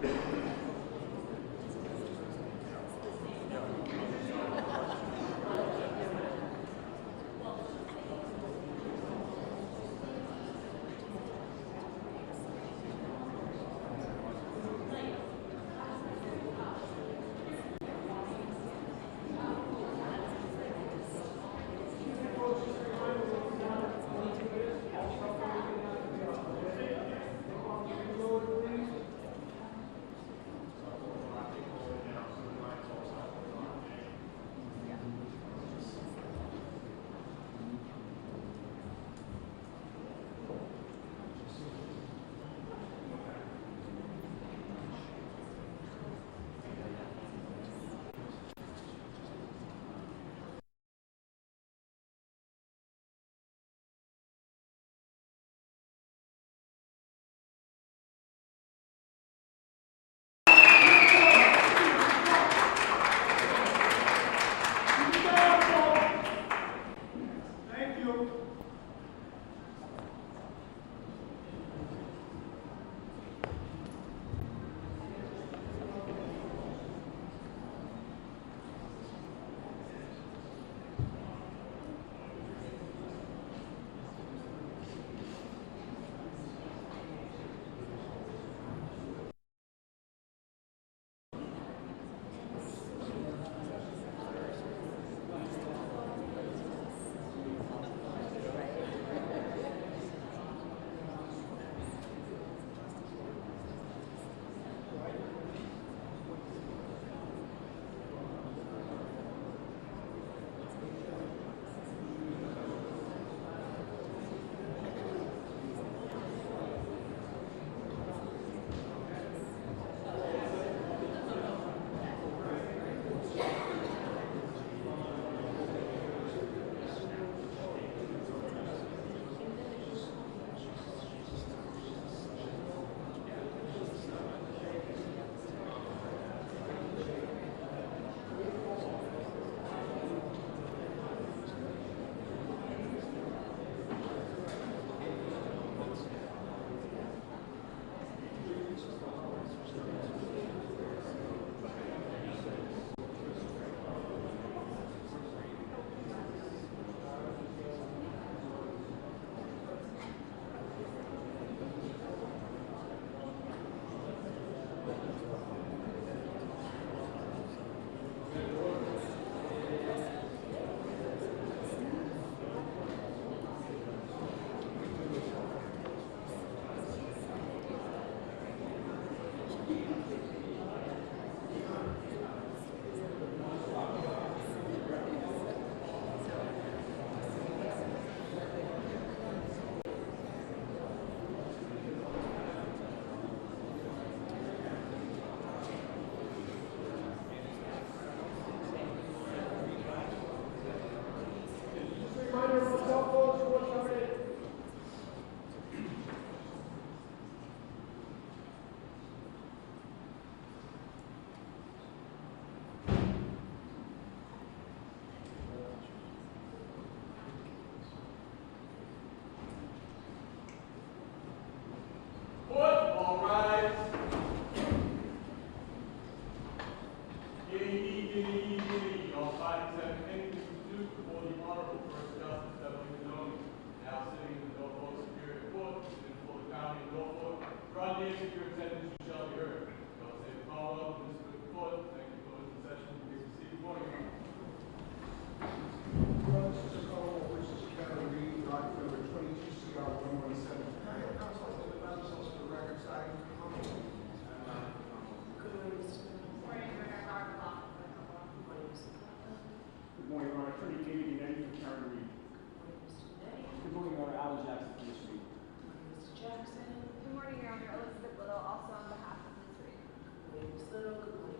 Good morning, Your Honor. Elizabeth Little, also on behalf of Ms. Reed. Ms. Little, good morning.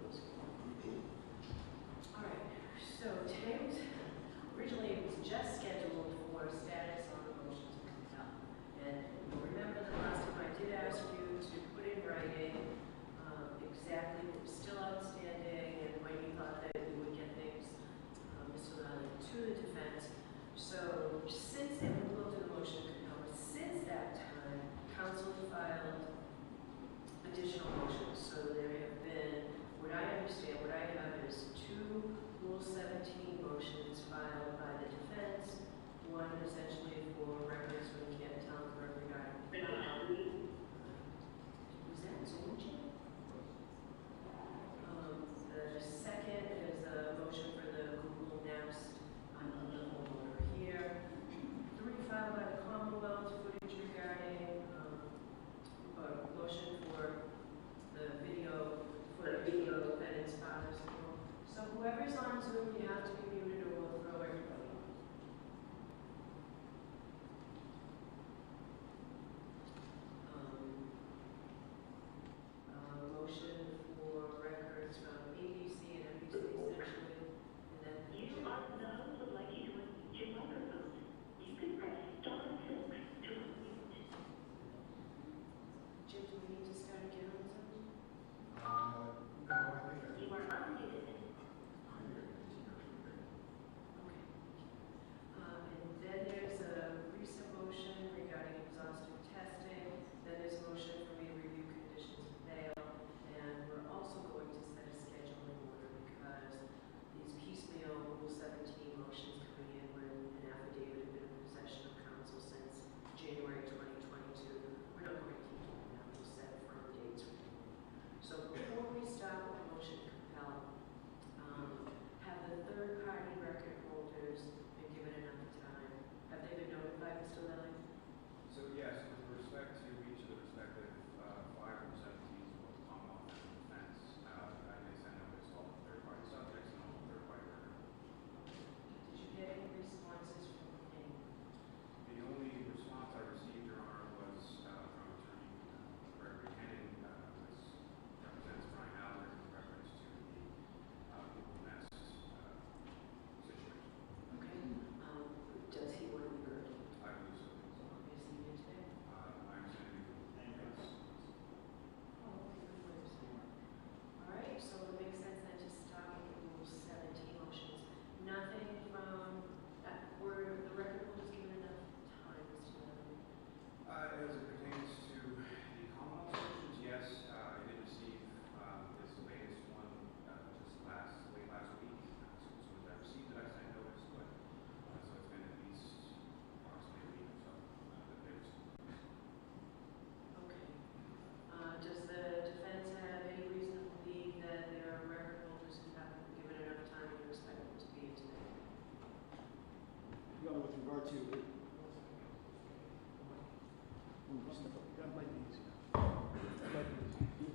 to...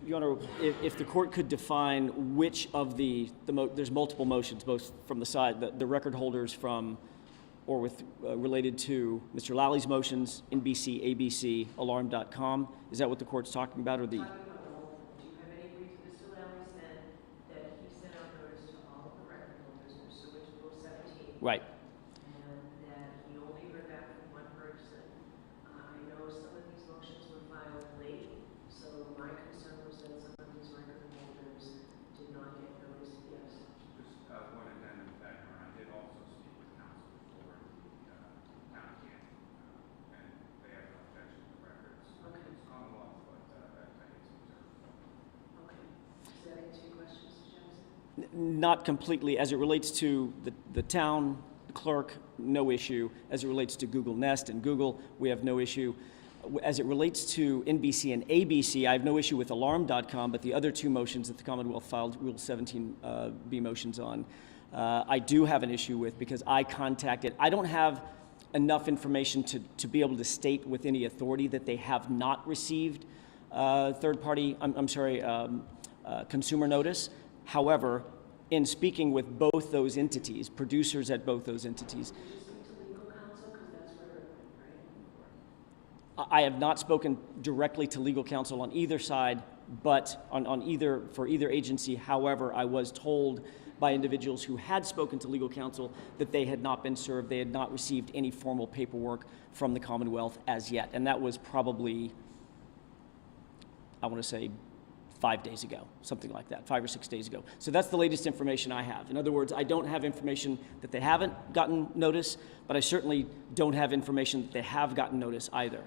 Your Honor, if the court could define which of there's multiple motions, both from the side, the record holders from, or with related to Mr. Lally's motions, NBC, ABC, alarm.com. Is that what the court's talking about, or the... Do you have any reason, Mr. Lally said that he sent out notice to all of the record holders pursuant to Rule 17. Right. And that he only heard back from one person. I know some of these motions were filed late, so my concern was that some of these record holders did not get notice. Yes. Just one addendum to that, Your Honor. I did also speak with counsel for the town of Canton, and they have no objection to the records. Okay. It's Commonwealth, but that is observed. Okay. Does that answer your question, Mr. Jackson? Not completely. As it relates to the town clerk, no issue. As it relates to Google Nest and Google, we have no issue. As it relates to NBC and ABC, I have no issue with alarm.com, but the other two motions that the Commonwealth filed Rule 17B motions on, I do have an issue with, because I don't have enough information to be able to state with any authority that they have not received consumer notice. However, in speaking with both those entities, producers at both those entities, I have not spoken directly to legal counsel on either side, but for either agency. However, I was told by individuals who had spoken to legal counsel that they had not been served, they had not received any formal paperwork from the Commonwealth as yet. And that was probably, I want to say, 5 days ago, something like that, 5 or 6 days ago. So that's the latest information I have. In other words, I don't have information that they haven't gotten notice, but I certainly don't have information that they have gotten notice either.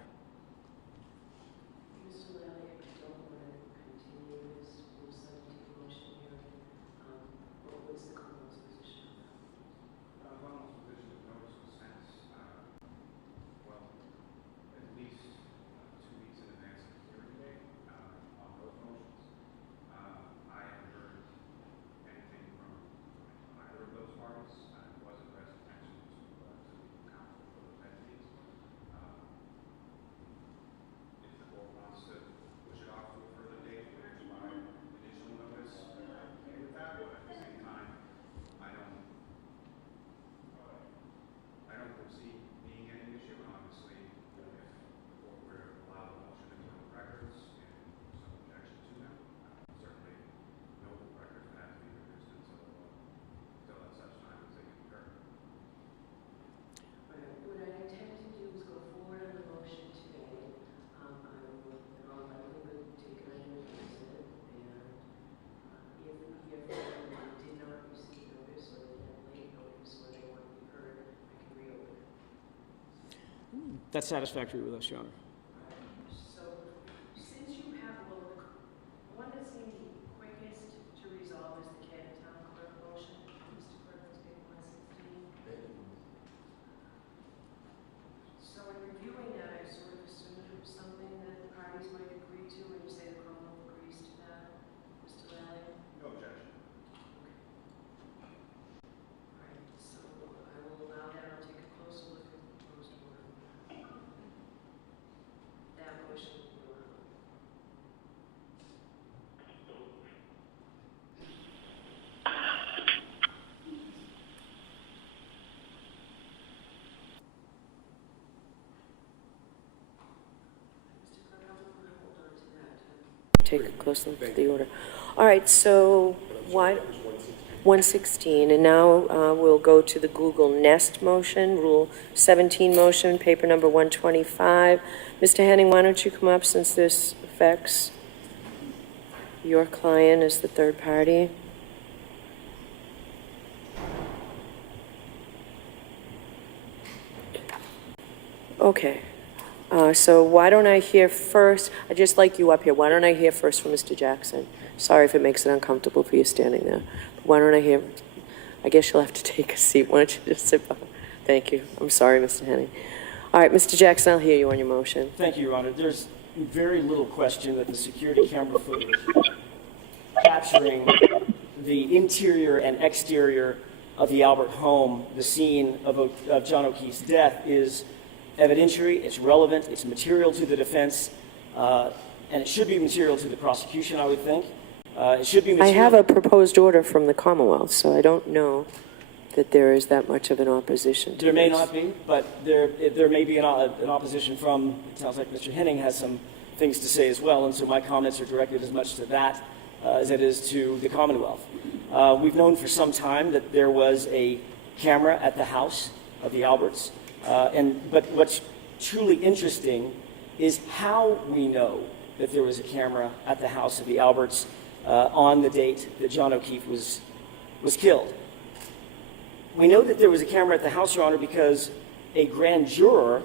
Mr. Lally, I don't want to continue this Rule 17 motion here. What was the Commonwealth's position on that? Commonwealth's position of notice was sent, well, at least 2 weeks in advance of the hearing date on those motions. I haven't heard anything from either of those parties. It wasn't pressed attention to counsel for those entities. If the court wants to push it off to a further date to provide additional notice, I'm okay with that. But at the same time, I don't foresee being any issue. And obviously, if the court were to allow the motion to go to records and some objection to them, certainly no records would have to be produced until at such time as they concur. What I intend to do is go forward on the motion today. I will, in all likelihood, take it under advisement, and if we hear from them that they did not receive notice, or they had late notice, or they want to be heard, I can reopen it. That's satisfactory with us, Your Honor. So, since you have one that seemed the quickest to resolve is the Canton Town Clerk motion, Mr. Clerk, let's take 116. So in reviewing that, I sort of assumed it was something that the parties might agree to, and you say the Commonwealth agrees to that, Mr. Lally? No objection. All right, so I will allow that. I'll take a closer look at the proposed order. That motion will be allowed. Mr. Clerk, I'm going to hold on to that. Take a close look at the order. All right, so why 116, and now we'll go to the Google Nest motion, Rule 17 motion, paper number 125. Mr. Henning, why don't you come up, since this affects your client as the third party? Okay. So why don't I hear first, I'd just like you up here, why don't I hear first from Mr. Jackson? Sorry if it makes it uncomfortable for you standing there. But why don't I hear, I guess you'll have to take a seat. Why don't you just sit back? Thank you. I'm sorry, Mr. Henning. All right, Mr. Jackson, I'll hear you on your motion. Thank you, Your Honor. There's very little question that the security camera footage capturing the interior and exterior of the Albert home, the scene of John O'Keefe's death, is evidentiary, it's relevant, it's material to the defense, and it should be material to the prosecution, I would think. It should be I material. have a proposed order from the Commonwealth, so I don't know that there is that much of an opposition to There may this. not be, but there may be an opposition from, it sounds like Mr. Henning has some things to say as well, and so my comments are directed as much to that as it is to the Commonwealth. We've known for some time that there was a camera at the house of the Alberts, but what's truly interesting is how we know that there was a camera at the house of the Alberts on the date that John O'Keefe was killed. We know that there was a camera at the house, Your Honor, because a grand juror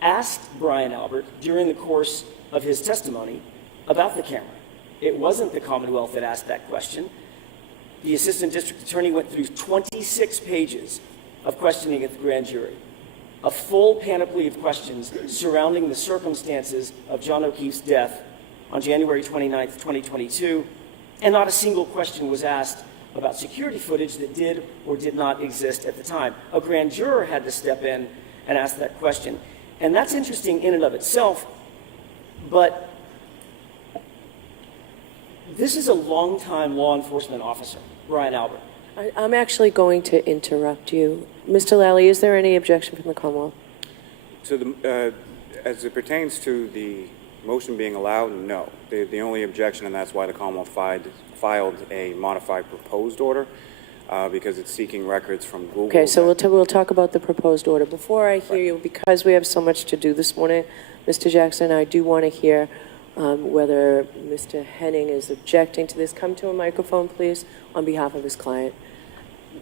asked Brian Albert during the course of his testimony about the camera. It wasn't the Commonwealth that asked that question. The assistant district attorney went through 26 pages of questioning at the grand jury, a full panoply of questions surrounding the circumstances of John O'Keefe's death on January 29th, 2022, and not a single question was asked about security footage that did or did not exist at the time. A grand juror had to step in and ask that question. And that's interesting in and of itself, but this is a longtime law enforcement officer, Brian Albert. I'm actually going to interrupt you. Mr. Lally, is there any objection from the Commonwealth? So as it pertains to the motion being allowed, no. The only objection, and that's why the Commonwealth filed a modified proposed order, because it's seeking records from Google. Okay, so we'll talk about the proposed order. Before I hear you, because we have so much to do this morning, Mr. Jackson, I do want to hear whether Mr. Henning is objecting to this. Come to a microphone, please, on behalf of his client.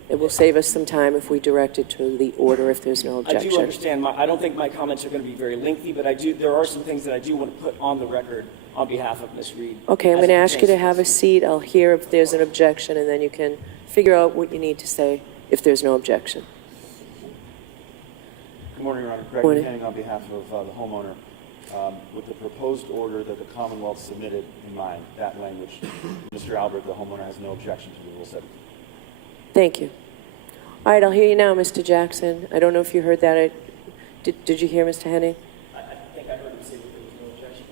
It will save us some time if we direct it to the order if there's no objection. I do understand. I don't think my comments are going to be very lengthy, but there are some things that I do want to put on the record on behalf of Ms. Reed. Okay, I'm as going to it ask you to pertains have a this. seat. I'll hear if there's an objection, and then you can figure out what you need to say if there's no objection. Good morning, Your Honor. Greg Morning. Canton on behalf of the homeowner. With the proposed order that the Commonwealth submitted in mind, that language, Mr. Albert, the homeowner, has no objection to the Rule 17. Thank you. All right, I'll hear you now, Mr. Jackson. I don't know if you heard that. Did you hear Mr. Henning? I think I heard him say that there was no objection.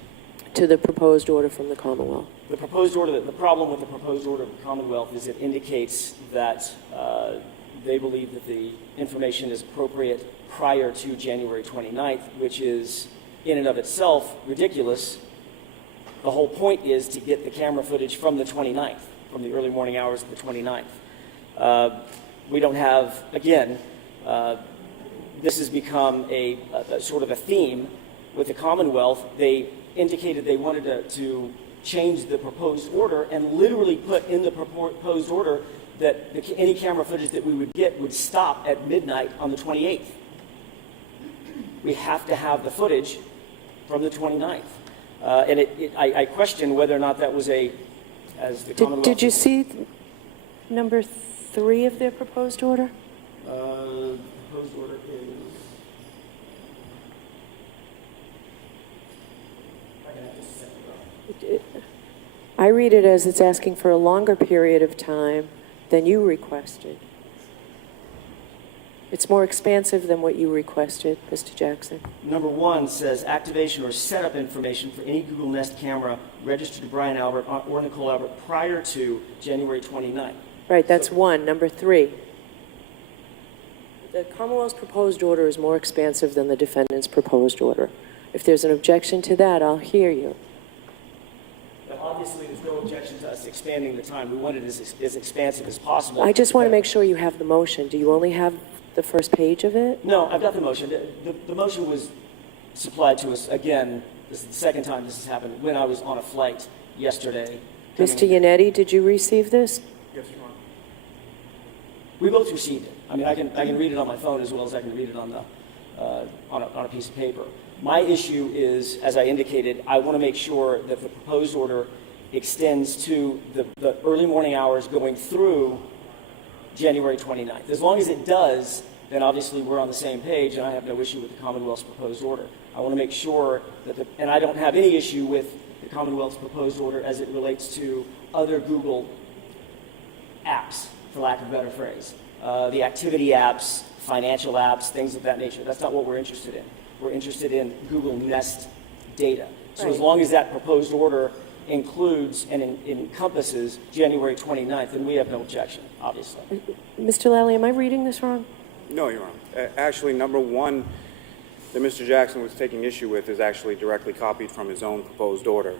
To the proposed order from the Commonwealth. The proposed order, the problem with the proposed order of the Commonwealth is it indicates that they believe that the information is appropriate prior to January 29th, which is in and of itself ridiculous. The whole point is to get the camera footage from the 29th, from the early morning hours of the 29th. We don't have, again, this has become a sort of a theme with the Commonwealth. They indicated they wanted to change the proposed order and literally put in the proposed order that any camera footage that we would get would stop at midnight on the 28th. We have to have the footage from the 29th. And I question whether or not that was as the Commonwealth... Did you see number 3 of their proposed order? The proposed order is... I read it as it's asking for a longer period of time than you requested. It's more expansive than what you requested, Mr. Jackson. Number 1 says activation or setup information for any Google Nest camera registered to Brian Albert or Nicole Albert prior to January 29th. Right, that's 1. Number 3. The Commonwealth's proposed order is more expansive than the defendant's proposed order. If there's an objection to that, I'll hear you. But obviously, there's no objection to us expanding the time. We want it as expansive as possible. I just want to make sure you have the motion. Do you only have the first page of it? No, I've got the motion. The motion was supplied to us, again, this is the second time this has happened, when I was on a flight yesterday. Mr. Yannetti, did you receive this? Yes, Your Honor. We both received it. I mean, I can read it on my phone as well as I can read it on a piece of paper. My issue is, as I indicated, I want to make sure that the proposed order extends to the early morning hours going through January 29th. As long as it does, then obviously we're on the same page, and I have no issue with the Commonwealth's proposed order. I want to make sure that and I don't have any issue with the Commonwealth's proposed order as it relates to other Google apps, for lack of a better phrase. the activity apps, financial apps, things of that nature. That's not what we're interested in. We're interested in Google Nest data. So as Right. long as that proposed order includes and encompasses January 29th, then we have no objection, obviously. Mr. Lally, am I reading this wrong? No, Your Honor. Actually, number one that Mr. Jackson was taking issue with is actually directly copied from his own proposed order.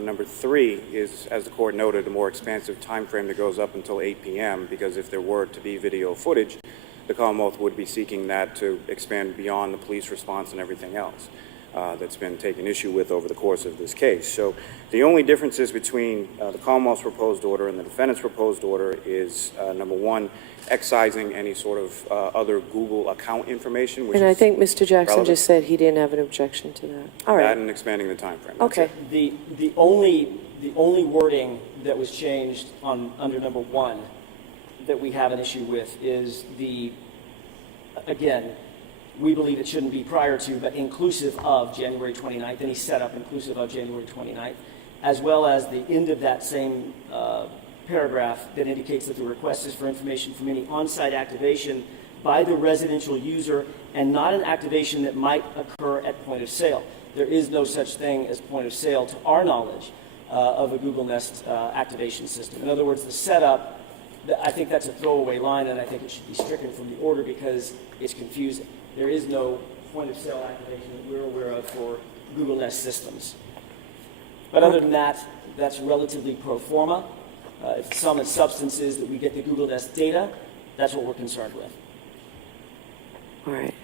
Number three is, as the court noted, a more expansive time frame that goes up until 8 p.m. because if there were to be video footage, the Commonwealth would be seeking that to expand beyond the police response and everything else that's been taken issue with over the course of this case. So the only differences between the Commonwealth's proposed order and the defendant's proposed order is, number one, excising any sort of other Google account information, which And I is think Mr. Jackson relevant. just said he didn't have an objection to that. All that right, and expanding the time frame. That's okay. it. The only wording that was changed under number one that we have an issue with is again, we believe it shouldn't be prior to, but inclusive of January 29th, and he set up inclusive of January 29th, as well as the end of that same paragraph that indicates that the request is for information from any on-site activation by the residential user and not an activation that might occur at point of sale. There is no such thing as point of sale to our knowledge of a Google Nest activation system. In other words, the setup, I think that's a throwaway line, and I think it should be stricken from the order because it's confusing. There is no point of sale activation that we're aware of for Google Nest systems. But other than that, that's relatively pro forma. If sum and substance is that we get the Google Nest data, that's what we're concerned with. All right.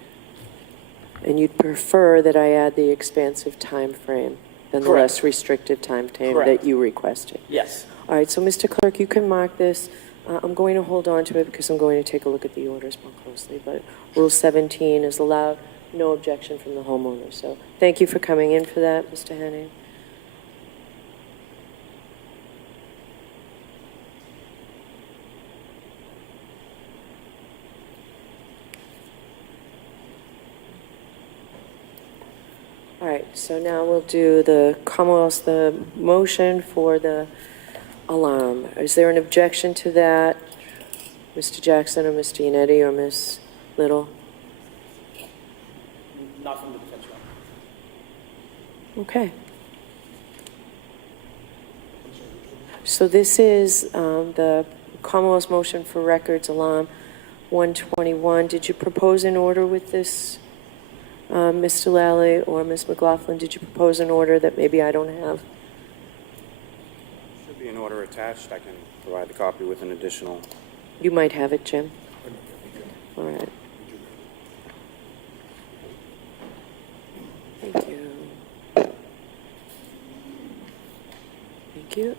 And you'd prefer that I add the expansive time frame than the Correct. less restrictive time frame Correct. that you requested? Yes. All right, so Mr. Clerk, you can mark this. I'm going to hold on to it because I'm going to take a look at the orders more closely, but Rule 17 is allowed, no objection from the homeowner. So thank you for coming in for that, Mr. Henning. All right, so now we'll do the Commonwealth's, the motion for the alarm. Is there an objection to that, Mr. Jackson or Mr. Yannetti or Ms. Little? Not from the defense room. Okay. So this is the Commonwealth's motion for records alarm 121. Did you propose an order with this, Mr. Lally or Ms. McLaughlin? Did you propose an order that maybe I don't have? Should be an order attached. I can provide the copy with an additional. You might have it, Jim. All right. Thank you. Thank you.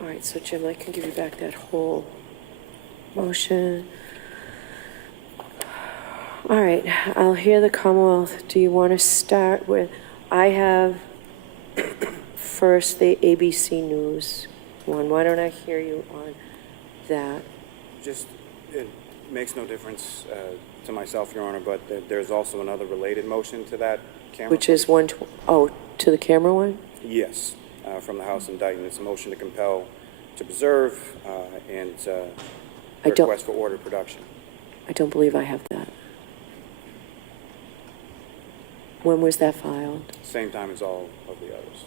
All right, so Jim, I can give you back that whole motion. All right, I'll hear the Commonwealth. Do you want to start with, I have first the ABC News one. Why don't I hear you on that? Just, it makes no difference to myself, Your Honor, but there's also another related motion to that camera. Which is to the camera one? Yes, from the House indictment. It's a motion to compel, to preserve, and I don't- request for order production. I don't believe I have that. When was that filed? Same time as all of the others.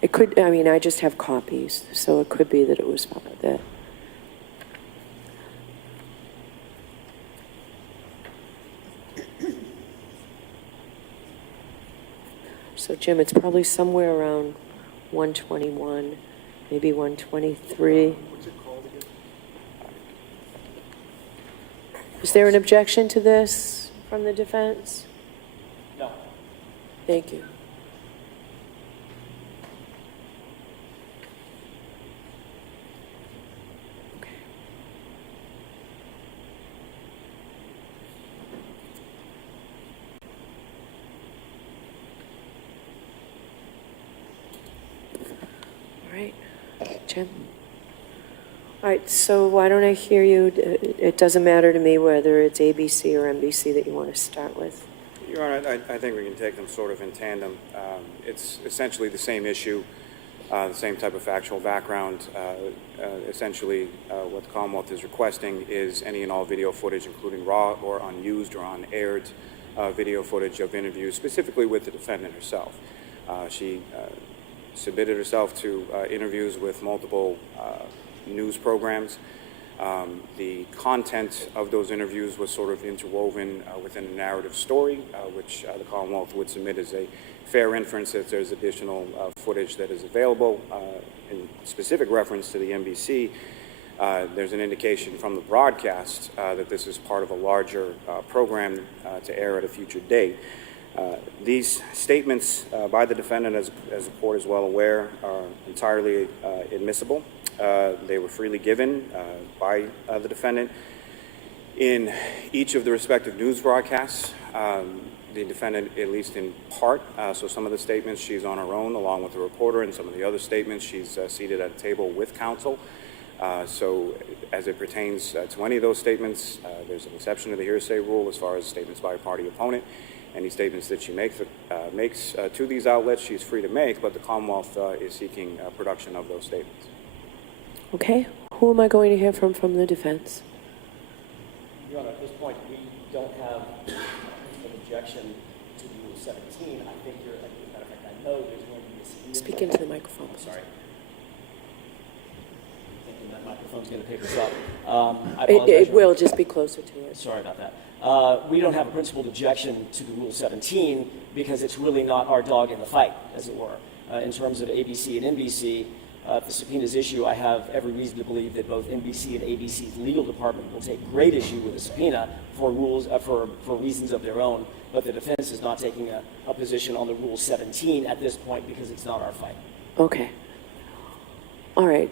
It could, I mean, I just have copies, so it could be that it was filed that. So Jim, it's probably somewhere around 121, maybe 123. What's it called again? Is there an objection to this from the defense? No. Thank you. Okay. Jim? All right, so why don't I hear you? It doesn't matter to me whether it's ABC or NBC that you want to start with. Your Honor, I think we can take them sort of in tandem. It's essentially the same issue, the same type of factual background. Essentially, what the Commonwealth is requesting is any and all video footage, including raw or unused or unaired video footage of interviews, specifically with the defendant herself. She submitted herself to interviews with multiple news programs. The content of those interviews was sort of interwoven within a narrative story, which the Commonwealth would submit as a fair inference that there's additional footage that is available. In specific reference to the NBC, there's an indication from the broadcast that this is part of a larger program to air at a future date. These statements by the defendant, as the court is well aware, are entirely admissible. They were freely given by the defendant. In each of the respective news broadcasts, the defendant, at least in part, so some of the statements she's on her own along with the reporter, and some of the other statements she's seated at a table with counsel. So as it pertains to any of those statements, there's an exception to the hearsay rule as far as statements by a party opponent. Any statements that she makes to these outlets, she's free to make, but the Commonwealth is seeking production of those statements. Okay, who am I going to hear from the defense? Your Honor, at this point, we don't have an objection to Rule 17. I think you're, as a matter of fact, I know there's going to be a significant... Speak into the microphone. I'm sorry. I'm thinking that microphone's going to pick us up. I apologize, It Your will, Honor. just be closer to you. Sorry about that. We don't have a principled objection to the Rule 17 because it's really not our dog in the fight, as it were. In terms of ABC and NBC, if the subpoena's issue, I have every reason to believe that both NBC and ABC's legal department will take great issue with the subpoena for reasons of their own, but the defense is not taking a position on the Rule 17 at this point because it's not our fight. Okay. All right.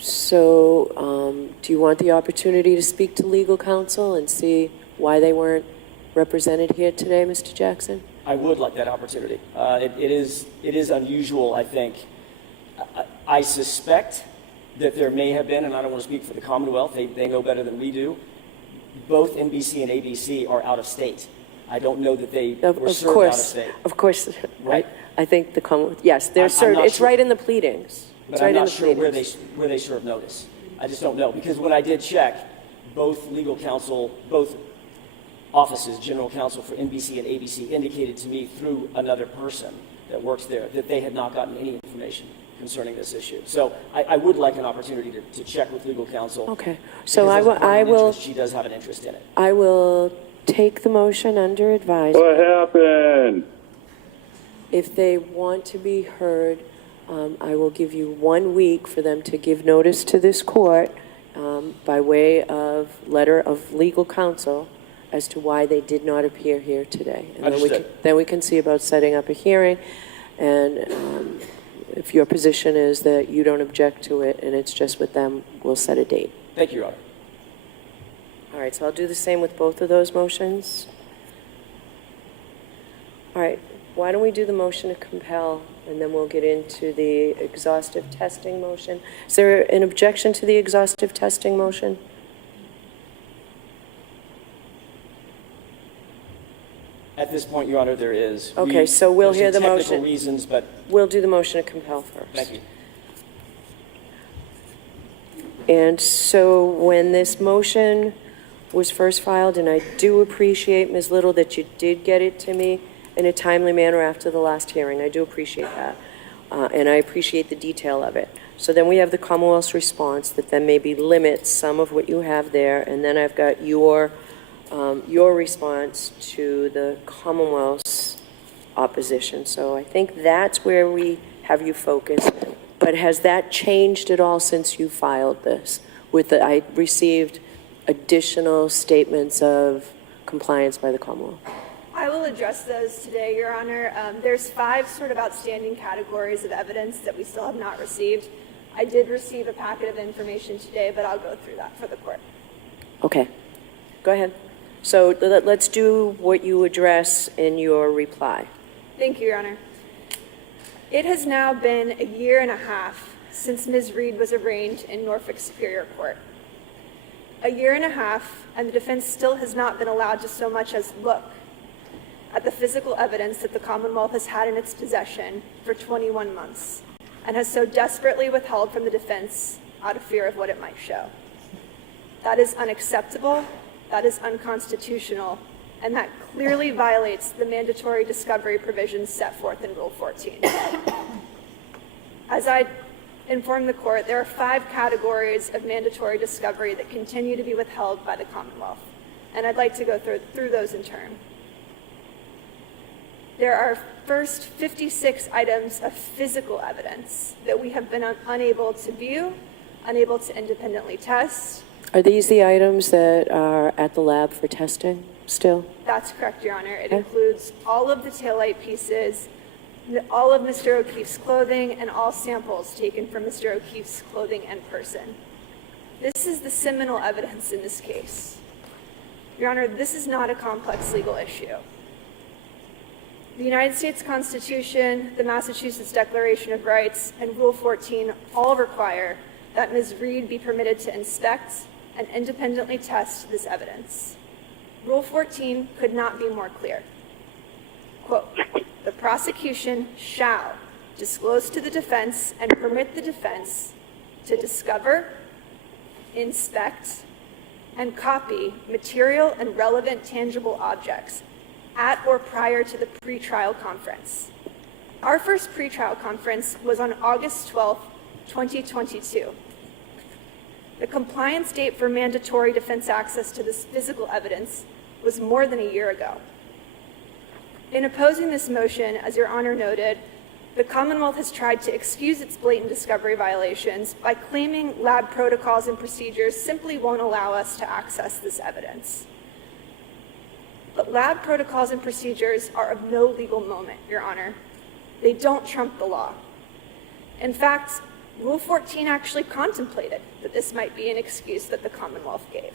So do you want the opportunity to speak to legal counsel and see why they weren't represented here today, Mr. Jackson? I would like that opportunity. It is unusual, I think. I suspect that there may have been, and I don't want to speak for the Commonwealth, they know better than we do, both NBC and ABC are out of state. I don't know that they were served out of state. Of course. Right? I think the Commonwealth, yes, they're served. not It's sure. right in the pleadings. But It's I'm right in not the sure pleadings. where they serve notice. I just don't know. Because when I did check, both legal counsel, both offices, general counsel for NBC and ABC, indicated to me through another person that works there that they had not gotten any information concerning this issue. So I would like an opportunity to check with legal counsel. Okay. So because as a party I in will, interest, she does have an interest in it. I will take the motion under advisement. What happened? If they want to be heard, I will give you 1 week for them to give notice to this court by way of letter of legal counsel as to why they did not appear here today. And Understood. then we can see about setting up a hearing. And if your position is that you don't object to it and it's just with them, we'll set a date. Thank you, Your Honor. All right, so I'll do the same with both of those motions. All right, why don't we do the motion to compel, and then we'll get into the exhaustive testing motion. Is there an objection to the exhaustive testing motion? At this point, Your Honor, there is. Okay, so we'll there's hear some the technical motion. reasons, but We'll do the motion to compel first. thank you. And so when this motion was first filed, and I do appreciate, Ms. Little, that you did get it to me in a timely manner after the last hearing. I do appreciate that. And I appreciate the detail of it. So then we have the Commonwealth's response that then maybe limits some of what you have there. And then I've got your response to the Commonwealth's opposition. So I think that's where we have you focus. But has that changed at all since you filed this? I received additional statements of compliance by the Commonwealth. I will address those today, Your Honor. There's 5 sort of outstanding categories of evidence that we still have not received. I did receive a packet of information today, but I'll go through that for the court. Okay, go ahead. So let's do what you address in your reply. Thank you, Your Honor. It has now been a year and a half since Ms. Reed was arraigned in Norfolk Superior Court. A year and a half, and the defense still has not been allowed to so much as look at the physical evidence that the Commonwealth has had in its possession for 21 months, and has so desperately withheld from the defense out of fear of what it might show. That is unacceptable, that is unconstitutional, and that clearly violates the mandatory discovery provisions set forth in Rule 14. As I informed the court, there are 5 categories of mandatory discovery that continue to be withheld by the Commonwealth, and I'd like to go through those in turn. There are first 56 items of physical evidence that we have been unable to view, unable to independently test. Are these the items that are at the lab for testing still? That's correct, Your Honor. It Okay. includes all of the taillight pieces, all of Mr. O'Keefe's clothing, and all samples taken from Mr. O'Keefe's clothing and person. This is the seminal evidence in this case. Your Honor, this is not a complex legal issue. The United States Constitution, the Massachusetts Declaration of Rights, and Rule 14 all require that Ms. Reed be permitted to inspect and independently test this evidence. Rule 14 could not be more clear. Quote, "The prosecution shall disclose to the defense and permit the defense to discover, inspect, and copy material and relevant tangible objects at or prior to the pretrial conference." Our first pretrial conference was on August 12, 2022. The compliance date for mandatory defense access to this physical evidence was more than a year ago. In opposing this motion, as Your Honor noted, the Commonwealth has tried to excuse its blatant discovery violations by claiming lab protocols and procedures simply won't allow us to access this evidence. But lab protocols and procedures are of no legal moment, Your Honor. They don't trump the law. In fact, Rule 14 actually contemplated that this might be an excuse that the Commonwealth gave.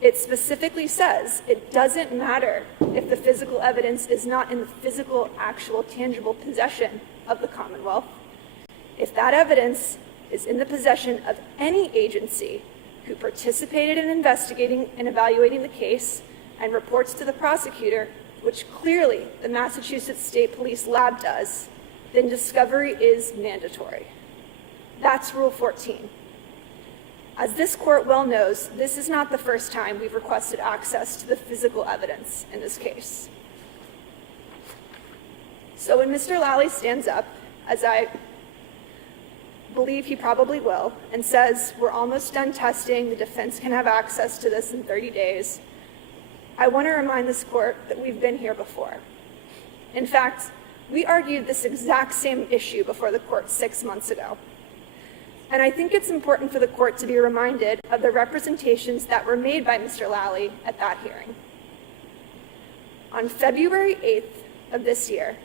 It specifically says it doesn't matter if the physical evidence is not in the physical, actual, tangible possession of the Commonwealth. If that evidence is in the possession of any agency who participated in investigating and evaluating the case and reports to the prosecutor, which clearly the Massachusetts State Police Lab does, then discovery is mandatory. That's Rule 14. As this court well knows, this is not the first time we've requested access to the physical evidence in this case. So when Mr. Lally stands up, as I believe he probably will, and says, "We're almost done testing, the defense can have access to this in 30 days, I want to remind this court that we've been here before. In fact, we argued this exact same issue before the court 6 months ago. And I think it's important for the court to be reminded of the representations that were made by Mr. Lally at that hearing. On February 8th of this year,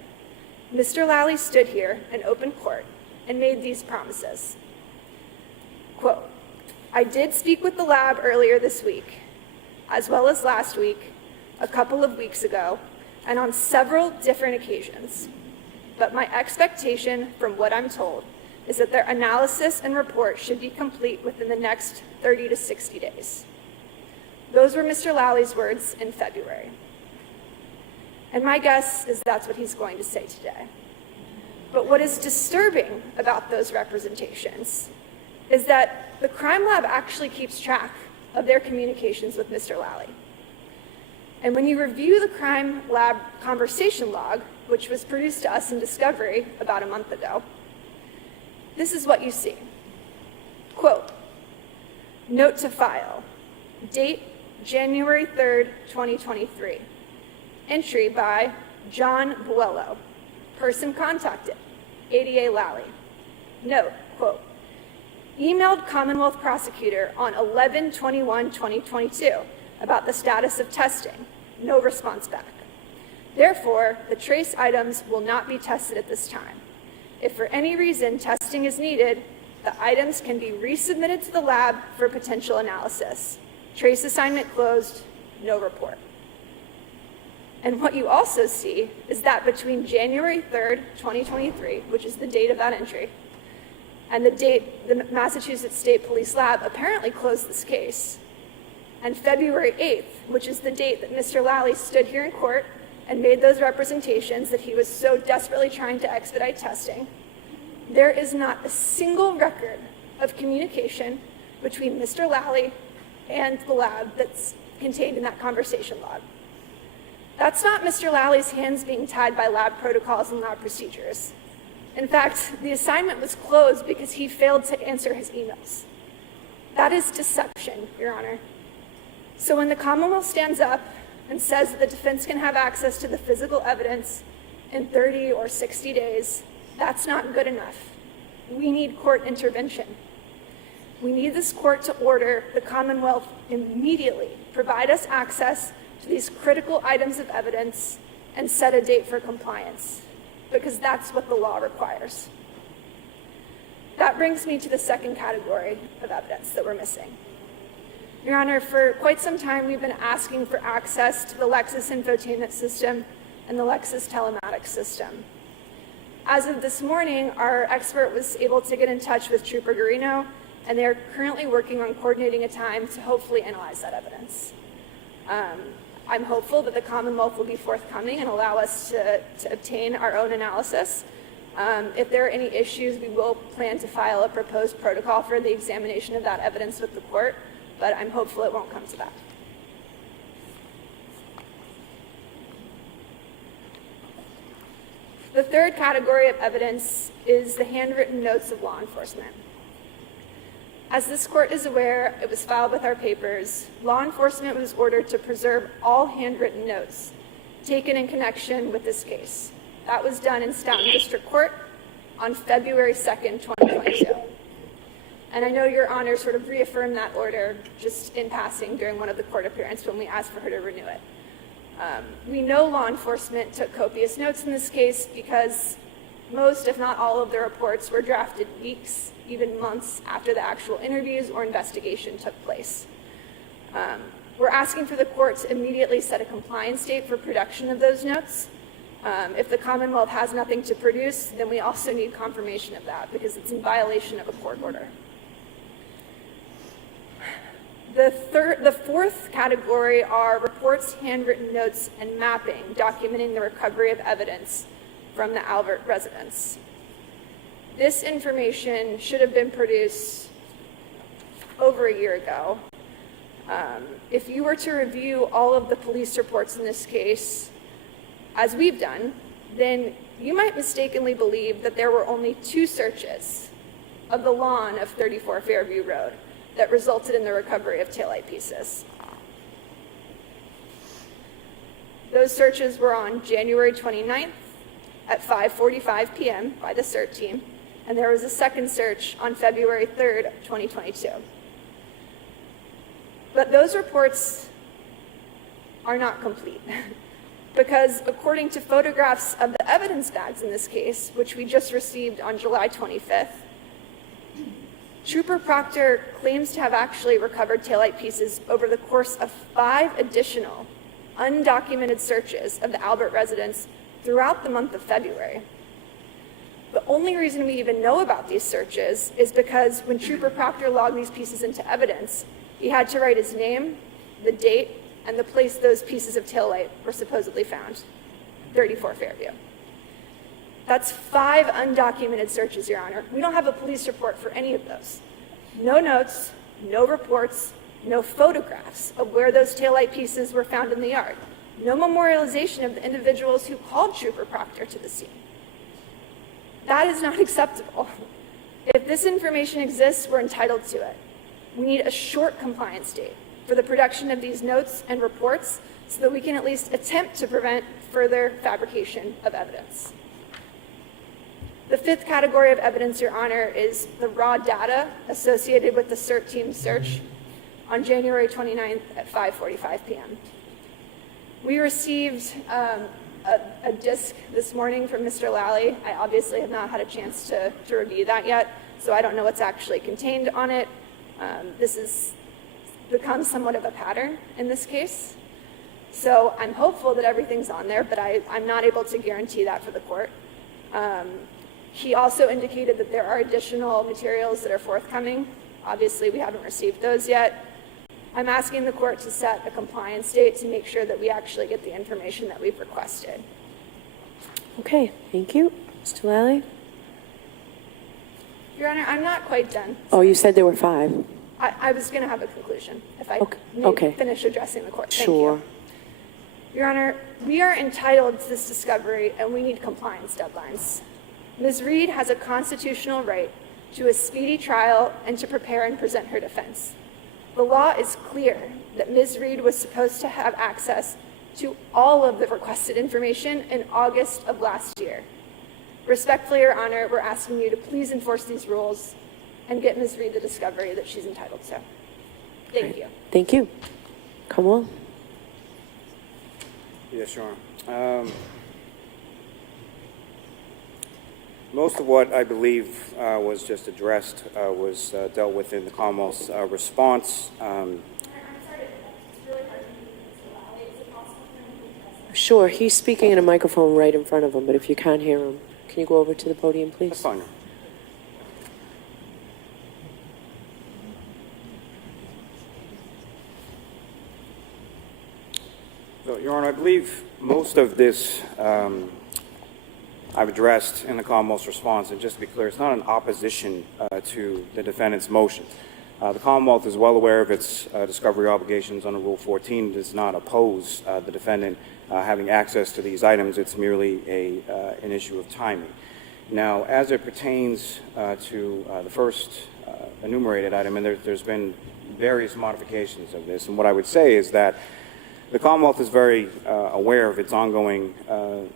Mr. Lally stood here in open court and made these promises. Quote, "I did speak with the lab earlier this week, as well as last week, a couple of weeks ago, and on several different occasions. But my expectation, from what I'm told, is that their analysis and report should be complete within the next 30 to 60 days. Those were Mr. Lally's words in February. And my guess is that's what he's going to say today. But what is disturbing about those representations is that the crime lab actually keeps track of their communications with Mr. Lally. And when you review the crime lab conversation log, which was produced to us in discovery about a month ago, this is what you see. Quote, "Note to file, date January 3rd, 2023. Entry by John Buello. Person contacted, ADA Lally. Note, quote, emailed Commonwealth prosecutor on 11/21/2022 about the status of testing. No response back. Therefore, the trace items will not be tested at this time. If for any reason testing is needed, the items can be resubmitted to the lab for potential analysis. Trace assignment closed, no report." And what you also see is that between January 3rd, 2023, which is the date of that entry, And the Massachusetts State Police Lab apparently closed this case. And February 8th, which is the date that Mr. Lally stood here in court and made those representations that he was so desperately trying to expedite testing, there is not a single record of communication between Mr. Lally and the lab that's contained in that conversation log. That's not Mr. Lally's hands being tied by lab protocols and lab procedures. In fact, the assignment was closed because he failed to answer his emails. That is deception, Your Honor. So when the Commonwealth stands up and says that the defense can have access to the physical evidence in 30 or 60 days, that's not good enough. We need court intervention. We need this court to order the Commonwealth immediately provide us access to these critical items of evidence and set a date for compliance, because that's what the law requires. That brings me to the second category of evidence that we're missing. Your Honor, for quite some time we've been asking for access to the Lexis infotainment system and the Lexis telematics system. As of this morning, our expert was able to get in touch with Trooper Garino, and they are currently working on coordinating a time to hopefully analyze that evidence. I'm hopeful that the Commonwealth will be forthcoming and allow us to obtain our own analysis. If there are any issues, we will plan to file a proposed protocol for the examination of that evidence with the court, but I'm hopeful it won't come to that. The third category of evidence is the handwritten notes of law enforcement. As this court is aware, it was filed with our papers. Law enforcement was ordered to preserve all handwritten notes taken in connection with this case. That was done in Stoughton District Court on February 2nd, 2022. And I know Your Honor sort of reaffirmed that order just in passing during one of the court appearances when we asked for her to renew it. We know law enforcement took copious notes in this case because most, if not all, of the reports were drafted weeks, even months after the actual interviews or investigation took place. We're asking for the court to immediately set a compliance date for production of those notes. If the Commonwealth has nothing to produce, then we also need confirmation of that because it's in violation of a court order. The fourth category are reports, handwritten notes, and mapping documenting the recovery of evidence from the Albert residence. This information should have been produced over a year ago. If you were to review all of the police reports in this case, as we've done, then you might mistakenly believe that there were only 2 searches of the lawn of 34 Fairview Road that resulted in the recovery of taillight pieces. Those searches were on January 29th at 5:45 p.m. by the CERT team, and there was a second search on February 3rd, 2022. But those reports are not complete because according to photographs of the evidence bags in this case, which we just received on July 25th, Trooper Proctor claims to have actually recovered taillight pieces over the course of 5 additional undocumented searches of the Albert residence throughout the month of February. The only reason we even know about these searches is because when Trooper Proctor logged these pieces into evidence, he had to write his name, the date, and the place those pieces of taillight were supposedly found, 34 Fairview. That's 5 undocumented searches, Your Honor. We don't have a police report for any of those. No notes, no reports, no photographs of where those taillight pieces were found in the yard. No memorialization of the individuals who called Trooper Proctor to the scene. That is not acceptable. If this information exists, we're entitled to it. We need a short compliance date for the production of these notes and reports so that we can at least attempt to prevent further fabrication of evidence. The 5th category of evidence, Your Honor, is the raw data associated with the CERT team search on January 29th at 5:45 p.m. We received a disc this morning from Mr. Lally. I obviously have not had a chance to review that yet, so I don't know what's actually contained on it. This has become somewhat of a pattern in this case. So I'm hopeful that everything's on there, but I'm not able to guarantee that for the court. He also indicated that there are additional materials that are forthcoming. Obviously, we haven't received those yet. I'm asking the court to set a compliance date to make sure that we actually get the information that we've requested. Okay, thank you. Mr. Lally? Your Honor, I'm not quite done. Oh, you said there were 5. I was going to have a conclusion if I may Okay. finish addressing the court. Thank Sure. you. Your Honor, we are entitled to this discovery and we need compliance deadlines. Ms. Reed has a constitutional right to a speedy trial and to prepare and present her defense. The law is clear that Ms. Reed was supposed to have access to all of the requested information in August of last year. Respectfully, Your Honor, we're asking you to please enforce these rules and get Ms. Reed the discovery that she's entitled to. Thank you. Thank you. Come on. Yes, Your Honor. Most of what I believe was just addressed was dealt with in the Commonwealth's response. Sure, he's speaking in a microphone right in front of him, but if you can't hear him, can you go over to the podium, please? That's fine. Your Honor. So, Your Honor, I believe most of this I've addressed in the Commonwealth's response, and just to be clear, it's not an opposition to the defendant's motion. The Commonwealth is well aware of its discovery obligations under Rule 14. It does not oppose the defendant having access to these items. It's merely an issue of timing. Now, as it pertains to the first enumerated item, and there's been various modifications of this, and what I would say is that the Commonwealth is very aware of its ongoing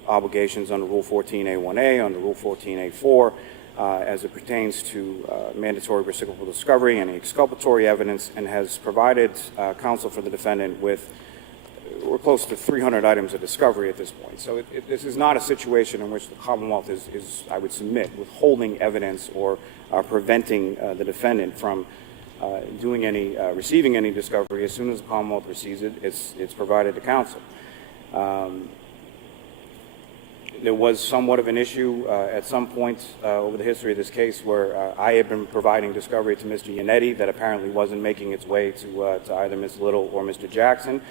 obligations under Rule 14A1A, under Rule 14A4, as it pertains to mandatory reciprocal discovery and exculpatory evidence, and has provided counsel for the defendant with, we're close to 300 items of discovery at this point. So this is not a situation in which the Commonwealth is, I would submit, withholding evidence or preventing the defendant from receiving any discovery. As soon as the Commonwealth receives it, it's provided to counsel. There was somewhat of an issue at some point over the history of this case where I had been providing discovery to Mr. Yannetti that apparently wasn't making its way to either Ms. Little or Mr. Jackson.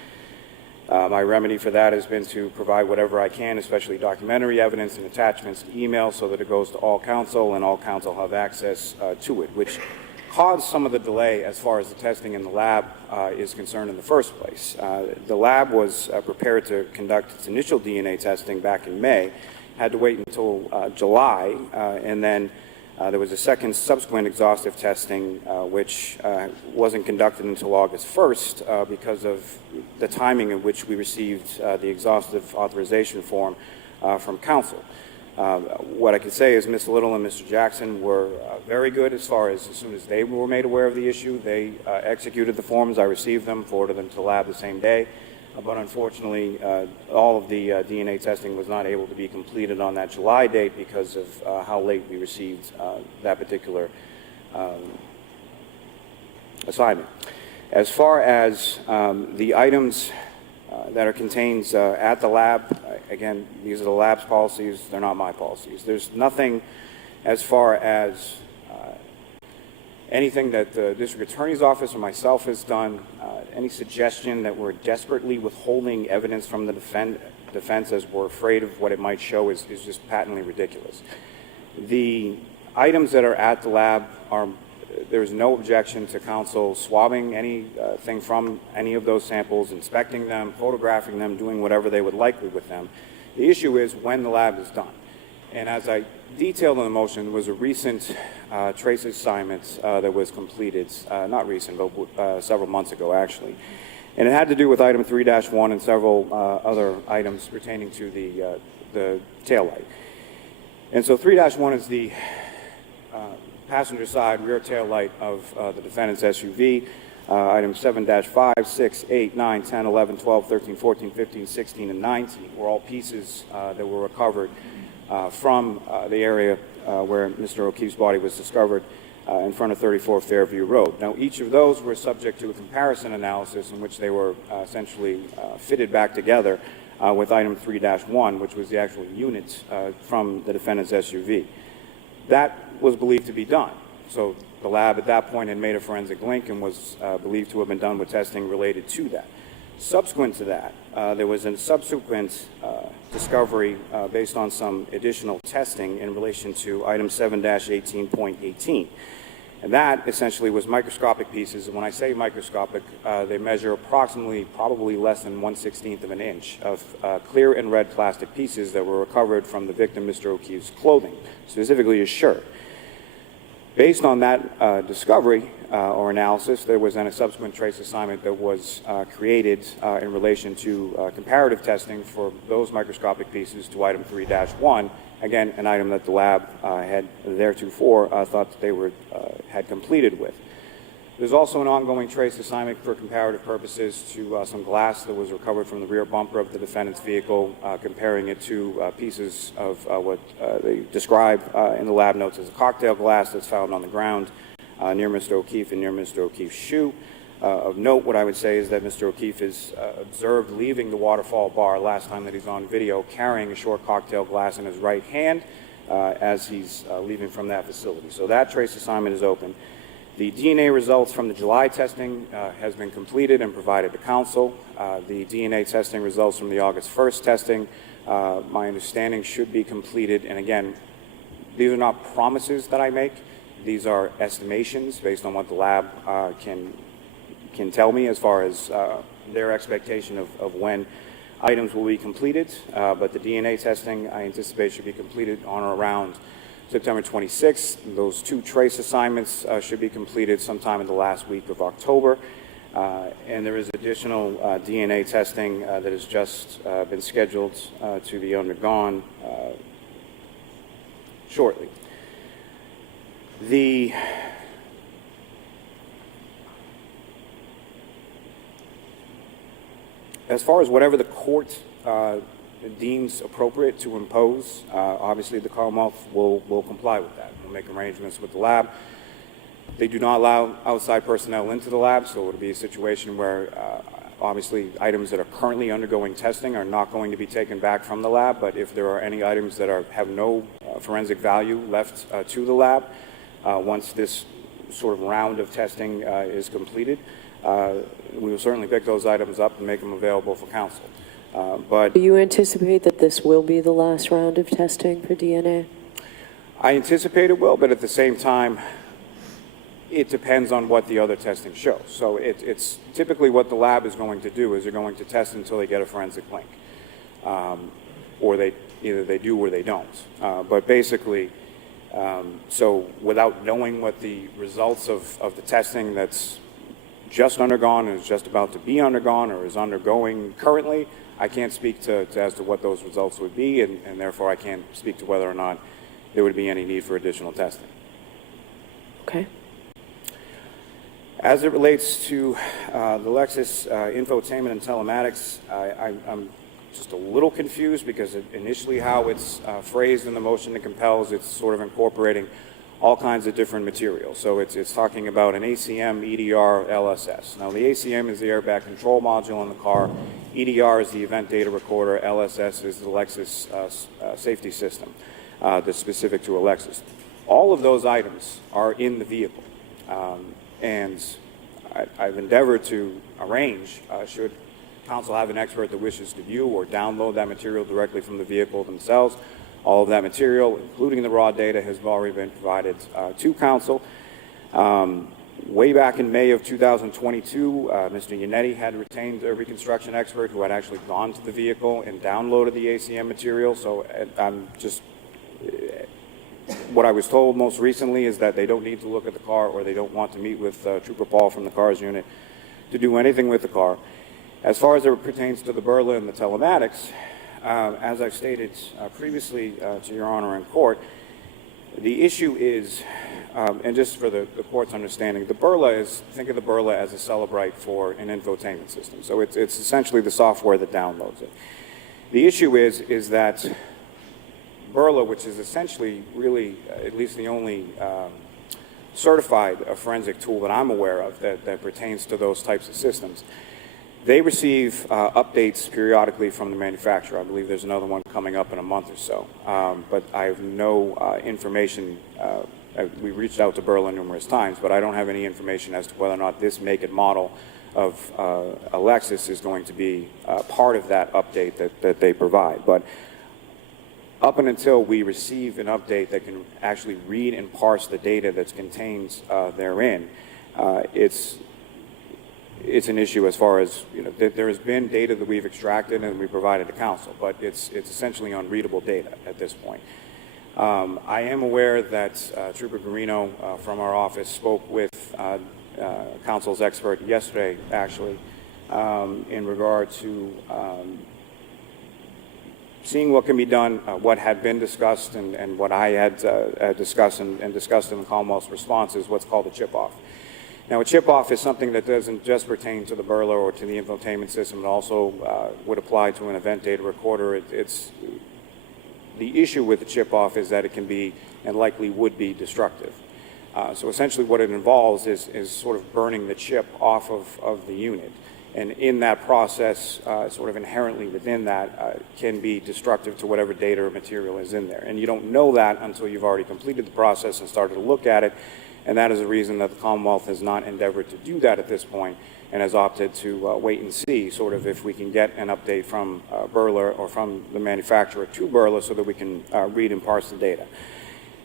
My remedy for that has been to provide whatever I can, especially documentary evidence and attachments to email, so that it goes to all counsel and all counsel have access to it, which caused some of the delay as far as the testing in the lab is concerned in the first place. The lab was prepared to conduct its initial DNA testing back in May, had to wait until July, and then there was a second subsequent exhaustive testing which wasn't conducted until August 1st because of the timing in which we received the exhaustive authorization form from counsel. What I can say is Ms. Little and Mr. Jackson were very good as far as soon as they were made aware of the issue, they executed the forms. I received them, forwarded them to the lab the same day. But unfortunately, all of the DNA testing was not able to be completed on that July date because of how late we received that particular assignment. As far as the items that are contained at the lab, again, these are the lab's policies, they're not my policies. There's nothing as far as anything that the district attorney's office or myself has done, any suggestion that we're desperately withholding evidence from the defense as we're afraid of what it might show is just patently ridiculous. The items that are at the lab there's no objection to counsel swabbing anything from any of those samples, inspecting them, photographing them, doing whatever they would like with them. The issue is when the lab is done. And as I detailed in the motion, there was a recent trace assignment that was completed, not recent, but several months ago actually. And it had to do with item 3-1 and several other items pertaining to the tail light. And so 3-1 is the passenger side rear tail light of the defendant's SUV. Items 7-5, 6, 8, 9, 10, 11, 12, 13, 14, 15, 16, and 19 were all pieces that were recovered from the area where Mr. O'Keefe's body was discovered in front of 34 Fairview Road. Now, each of those were subject to a comparison analysis in which they were essentially fitted back together with item 3-1, which was the actual unit from the defendant's SUV. That was believed to be done. So the lab at that point had made a forensic link and was believed to have been done with testing related to that. Subsequent to that, there was a subsequent discovery based on some additional testing in relation to item 7-18.18. And that essentially was microscopic pieces. And when I say microscopic, they measure approximately, probably less than 1/16 of an inch of clear and red plastic pieces that were recovered from the victim, Mr. O'Keefe's clothing, specifically his shirt. Based on that discovery or analysis, there was then a subsequent trace assignment that was created in relation to comparative testing for those microscopic pieces to item 3-1, again, an item that the lab had theretofore thought that they were, had completed with. There's also an ongoing trace assignment for comparative purposes to some glass that was recovered from the rear bumper of the defendant's vehicle, comparing it to pieces of what they describe in the lab notes as a cocktail glass that's found on the ground near Mr. O'Keefe and near Mr. O'Keefe's shoe. Of note, what I would say is that Mr. O'Keefe is observed leaving the waterfall bar last time that he's on video, carrying a short cocktail glass in his right hand as he's leaving from that facility. So that trace assignment is open. The DNA results from the July testing has been completed and provided to counsel. The DNA testing results from the August 1st testing, my understanding, should be completed. And again, these are not promises that I make. These are estimations based on what the lab can tell me as far as their expectation of when items will be completed. But the DNA testing, I anticipate, should be completed on or around September 26th. Those two trace assignments should be completed sometime in the last week of October. And there is additional DNA testing that has just been scheduled to be undergone shortly. As far as whatever the court deems appropriate to impose, obviously the Commonwealth will comply with that. We'll make arrangements with the lab. They do not allow outside personnel into the lab, so it would be a situation where obviously items that are currently undergoing testing are not going to be taken back from the lab, but if there are any items that have no forensic value left to the lab, once this sort of round of testing is completed, we will certainly pick those items up and make them available for counsel. But Do you anticipate that this will be the last round of testing for DNA? I anticipate it will, but at the same time, it depends on what the other testing shows. So it's typically what the lab is going to do is they're going to test until they get a forensic link, or either they do or they don't. But basically, so without knowing what the results of the testing that's just undergone, is just about to be undergone, or is undergoing currently, I can't speak as to what those results would be, and therefore I can't speak to whether or not there would be any need for additional testing. Okay. As it relates to the Lexus infotainment and telematics, I'm just a little confused because initially how it's phrased in the motion to compel is it's sort of incorporating all kinds of different materials. So it's talking about an ACM, EDR, LSS. Now the ACM is the airbag control module in the car, EDR is the event data recorder, LSS is the Lexus safety system that's specific to a Lexus. All of those items are in the vehicle. And I've endeavored to arrange, should counsel have an expert that wishes to view or download that material directly from the vehicle themselves, all of that material, including the raw data, has already been provided to counsel. Way back in May of 2022, Mr. Yannetti had retained a reconstruction expert who had actually gone to the vehicle and downloaded the ACM material. So I'm just, what I was told most recently is that they don't need to look at the car, or they don't want to meet with Trooper Paul from the CARS unit to do anything with the car. As far as it pertains to the Burla and the telematics, as I've stated previously to Your Honor in court, the issue is, and just for the court's understanding, the Burla is, think of the Burla as a Celebrite for an infotainment system. So it's essentially the software that downloads it. The issue is that Burla, which is essentially really at least the only certified forensic tool that I'm aware of that pertains to those types of systems, They receive updates periodically from the manufacturer. I believe there's another one coming up in a month or so. But I have no information. We reached out to Berlin numerous times, but I don't have any information as to whether or not this make and model of a Lexus is going to be part of that update that they provide. But up and until we receive an update that can actually read and parse the data that's contained therein, it's an issue as far as, you know, there has been data that we've extracted and we provided to council, but it's essentially unreadable data at this point. I am aware that Trooper Garino from our office spoke with council's expert yesterday, actually, in regard to seeing what can be done, what had been discussed, and what I had discussed and discussed in the Commonwealth's response is what's called a chip-off. Now, a chip-off is something that doesn't just pertain to the burglar or to the infotainment system. It also would apply to an event data recorder. The issue with the chip-off is that it can be, and likely would be, destructive. So essentially what it involves is sort of burning the chip off of the unit. And in that process, sort of inherently within that, can be destructive to whatever data or material is in there. And you don't know that until you've already completed the process and started to look at it. And that is the reason that the Commonwealth has not endeavored to do that at this point and has opted to wait and see sort of if we can get an update from Burler or from the manufacturer to Burler so that we can read and parse the data.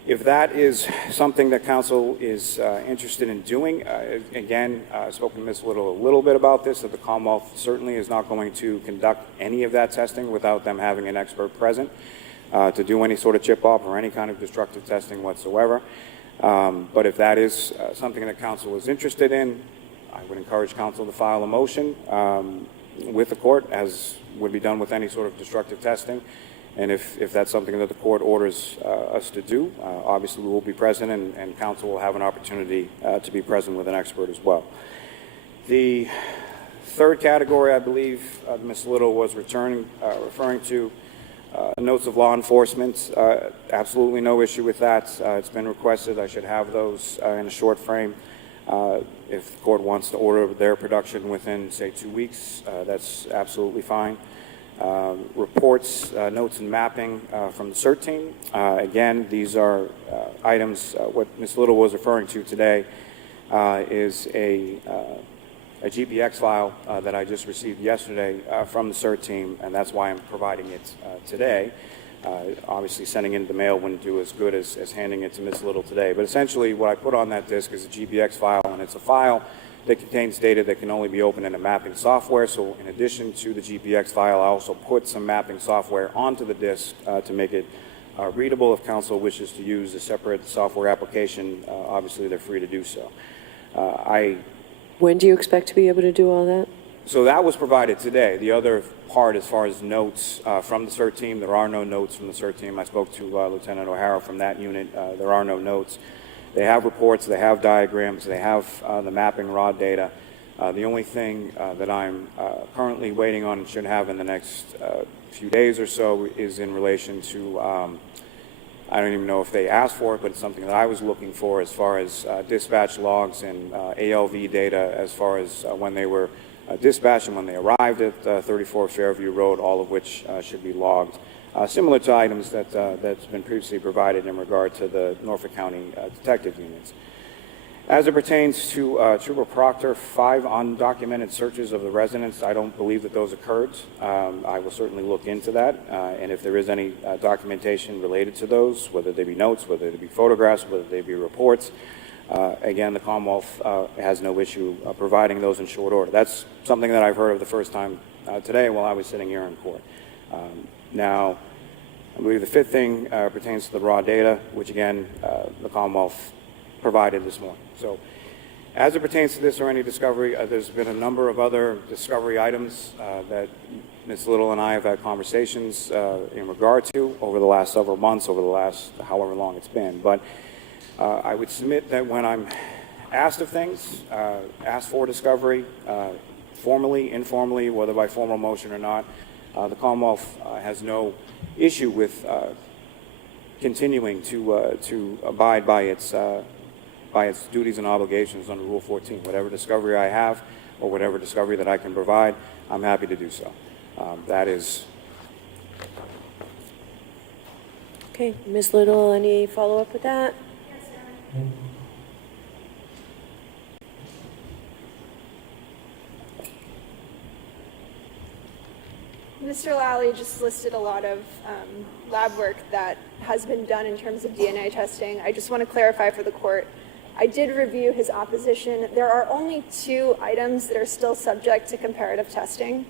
If that is something that council is interested in doing, again, I've spoken to Ms. Little a little bit about this, that the Commonwealth certainly is not going to conduct any of that testing without them having an expert present to do any sort of chip-off or any kind of destructive testing whatsoever. But if that is something that council is interested in, I would encourage council to file a motion with the court, as would be done with any sort of destructive testing. And if that's something that the court orders us to do, obviously we will be present, and council will have an opportunity to be present with an expert as well. The third category, I believe, Ms. Little was referring to notes of law enforcement. Absolutely no issue with that. It's been requested. I should have those in a short frame. If the court wants to order their production within, say, 2 weeks, that's absolutely fine. Reports, notes, and mapping from the CERT team. Again, these are items, what Ms. Little was referring to today is a GPX file that I just received yesterday from the CERT team, and that's why I'm providing it today. Obviously, sending it in the mail wouldn't do as good as handing it to Ms. Little today. But essentially, what I put on that disk is a GPX file, and it's a file that contains data that can only be opened in a mapping software. So in addition to the GPX file, I also put some mapping software onto the disk to make it readable. If council wishes to use a separate software application, obviously they're free to do so. When do you expect to be able to do all that? So that was provided today. The other part, as far as notes from the CERT team, there are no notes from the CERT team. I spoke to Lieutenant O'Hara from that unit. There are no notes. They have reports, they have diagrams, they have the mapping raw data. The only thing that I'm currently waiting on and should have in the next few days or so is in relation to, I don't even know if they asked for it, but it's something that I was looking for as far as dispatch logs and ALV data as far as when they were dispatched and when they arrived at 34 Fairview Road, all of which should be logged. Similar to items that's been previously provided in regard to the Norfolk County detective units. As it pertains to Trooper Proctor, 5 undocumented searches of the residence, I don't believe that those occurred. I will certainly look into that, and if there is any documentation related to those, whether they be notes, whether they be photographs, whether they be reports, again, the Commonwealth has no issue providing those in short order. That's something that I've heard of the first time today while I was sitting here in court. Now, I believe the fifth thing pertains to the raw data, which again, the Commonwealth provided this morning. So, as it pertains to this or any discovery, there's been a number of other discovery items that Ms. Little and I have had conversations in regard to over the last several months, over the last however long it's been. But I would submit that when I'm asked of things, asked for discovery, formally, informally, whether by formal motion or not, the Commonwealth has no issue with continuing to abide by its duties and obligations under Rule 14. Whatever discovery I have, or whatever discovery that I can provide, I'm happy to do so. That is, Okay, Ms. Little, any follow-up with that? Mr. Lally just listed a lot of lab work that has been done in terms of DNA testing. I just want to clarify for the court. I did review his opposition. There are only 2 items that are still subject to comparative testing.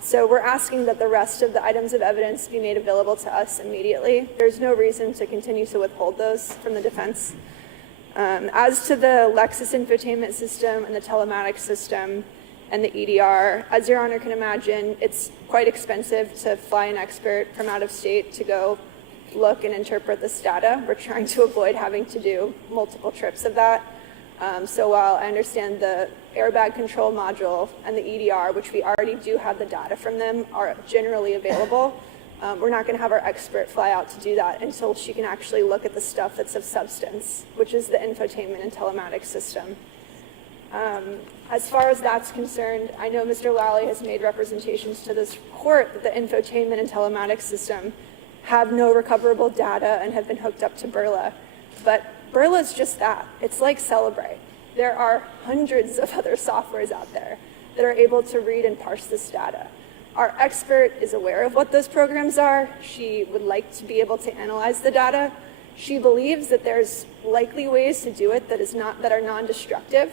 So we're asking that the rest of the items of evidence be made available to us immediately. There's no reason to continue to withhold those from the defense. As to the Lexus infotainment system and the telematics system and the EDR, as Your Honor can imagine, it's quite expensive to fly an expert from out of state to go look and interpret this data. We're trying to avoid having to do multiple trips of that. So while I understand the airbag control module and the EDR, which we already do have the data from them, are generally available, we're not going to have our expert fly out to do that until she can actually look at the stuff that's of substance, which is the infotainment and telematics system. As far as that's concerned, I know Mr. Lally has made representations to this court that the infotainment and telematics system have no recoverable data and have been hooked up to Burla. But Burla is just that. It's like Celebrate. There are hundreds of other softwares out there that are able to read and parse this data. Our expert is aware of what those programs are. She would like to be able to analyze the data. She believes that there's likely ways to do it that are non-destructive.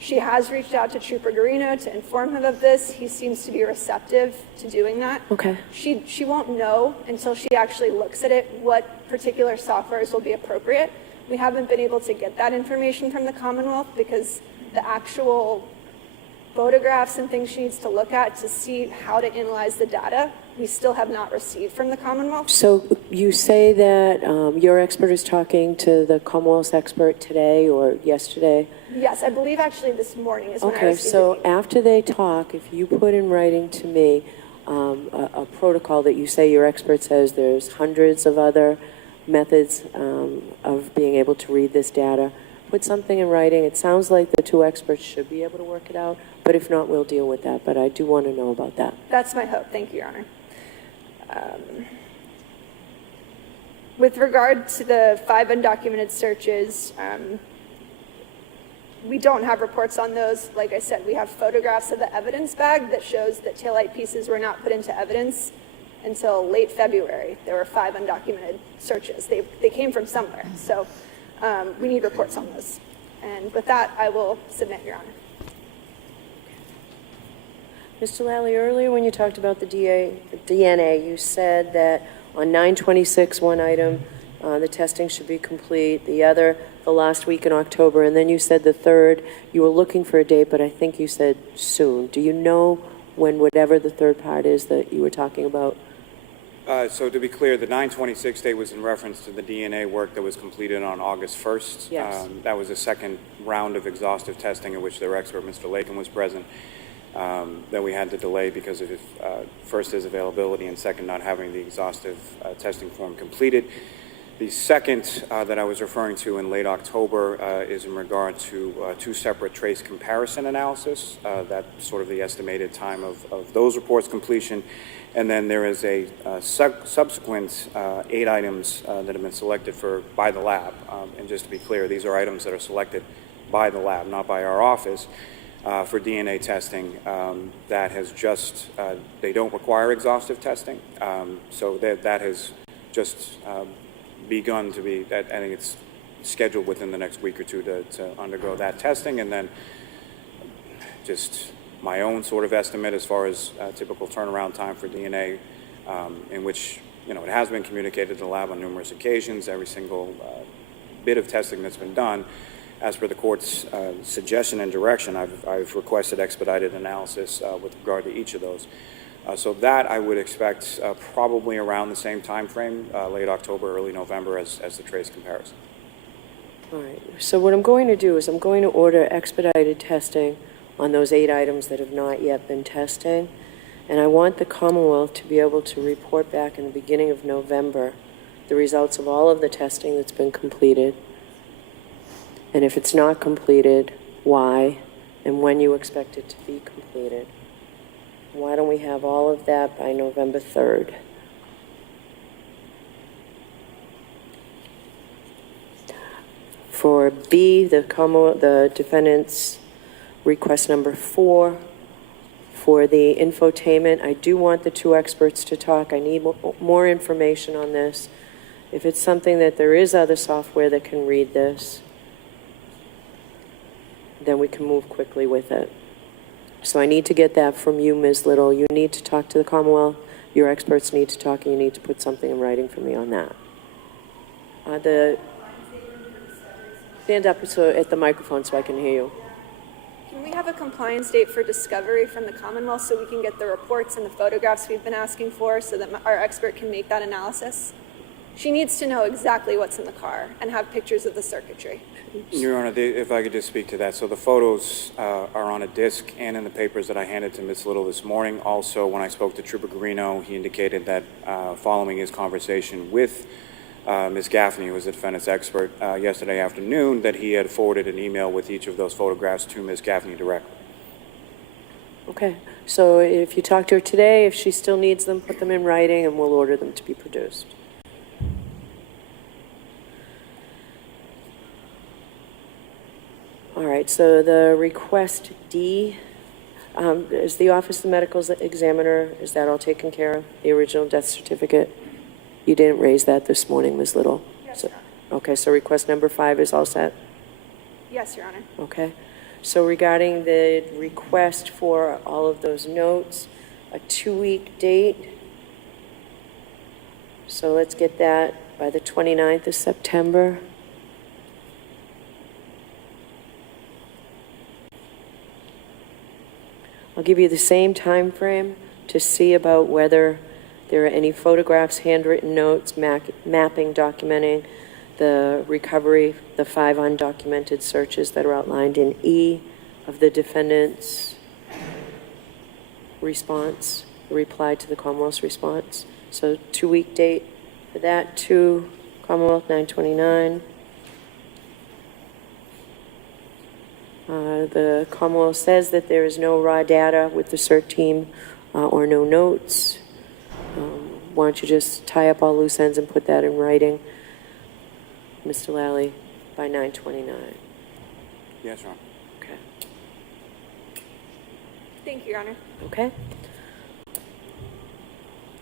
She has reached out to Trooper Garino to inform him of this. He seems to be receptive to doing that. Okay. She won't know until she actually looks at it what particular softwares will be appropriate. We haven't been able to get that information from the Commonwealth because the actual photographs and things she needs to look at to see how to analyze the data, we still have not received from the Commonwealth. So you say that your expert is talking to the Commonwealth's expert today or yesterday? Yes, I believe actually this morning is when I Okay, received so it. after they talk, if you put in writing to me a protocol that you say your expert says there's hundreds of other methods of being able to read this data, put something in writing. It sounds like the 2 experts should be able to work it out, but if not, we'll deal with that. But I do want to know about that. That's my hope. Thank you, Your Honor. With regard to the 5 undocumented searches, we don't have reports on those. Like I said, we have photographs of the evidence bag that shows that taillight pieces were not put into evidence until late February. There were 5 undocumented searches. They came from somewhere. So we need reports on those. And with that, I will submit, Your Honor. Mr. Lally, earlier when you talked about the DNA, you said that on 9/26, one item, the testing should be complete, the other, the last week in October, and then you said the third, you were looking for a date, but I think you said soon. Do you know when whatever the third part is that you were talking about? so to be clear, the 9/26 date was in reference to the DNA work that was completed on August 1st. Yes. That was the second round of exhaustive testing in which their expert, Mr. Lakin, was present. That we had to delay because of first his availability and second not having the exhaustive testing form completed. The second that I was referring to in late October is in regard to 2 separate trace comparison analysis. That's sort of the estimated time of those reports completion. And then there is a subsequent 8 items that have been selected by the lab. And just to be clear, these are items that are selected by the lab, not by our office. For DNA testing that has just, they don't require exhaustive testing. So that has just begun to be, I think it's scheduled within the next week or 2 to undergo that testing. And then just my own sort of estimate as far as typical turnaround time for DNA, in which, it has been communicated to the lab on numerous occasions, every single bit of testing that's been done. As per the court's suggestion and direction, I've requested expedited analysis with regard to each of those. So that I would expect probably around the same time frame, late October, early November, as the trace comparison. All right. So what I'm going to do is I'm going to order expedited testing on those 8 items that have not yet been testing. And I want the Commonwealth to be able to report back in the beginning of November the results of all of the testing that's been completed. And if it's not completed, why? and when you expect it to be completed. Why don't we have all of that by November 3rd? For B, the defendant's request number 4, for the infotainment, I do want the 2 experts to talk. I need more information on this. If it's something that there is other software that can read this, then we can move quickly with it. So I need to get that from you, Ms. Little. You need to talk to the Commonwealth. Your experts need to talk, and you need to put something in writing for me on that. Stand up at the microphone so I can hear you. Can we have a compliance date for discovery from the Commonwealth so we can get the reports and the photographs we've been asking for so that our expert can make that analysis? She needs to know exactly what's in the car and have pictures of the circuitry. Your Honor, if I could just speak to that. So the photos are on a disc and in the papers that I handed to Ms. Little this morning. Also, when I spoke to Trooper Garino, he indicated that following his conversation with Ms. Gaffney, who was the defendant's expert, yesterday afternoon, that he had forwarded an email with each of those photographs to Ms. Gaffney directly. Okay, so if you talk to her today, if she still needs them, put them in writing and we'll order them to be produced. All right, so the request D, is the Office of the Medical Examiner, is that all taken care of? The original death certificate? You didn't raise that this morning, Ms. Little? Yes, So- Your Honor. Okay, so request number 5 is all set? Yes, Your Honor. Okay. So regarding the request for all of those notes, a 2-week date. So let's get that by the 29th of September. I'll give you the same time frame to see about whether there are any photographs, handwritten notes, mapping, documenting the recovery, the 5 undocumented searches that are outlined in E of the defendant's response, reply to the Commonwealth's response. So 2-week date for that, 2 Commonwealth 929. The Commonwealth says that there is no raw data with the CERT team or no notes. Why don't you just tie up all loose ends and put that in writing, Mr. Lally, by 929? Yes, Your Honor. Okay. Thank you, Your Honor. Okay.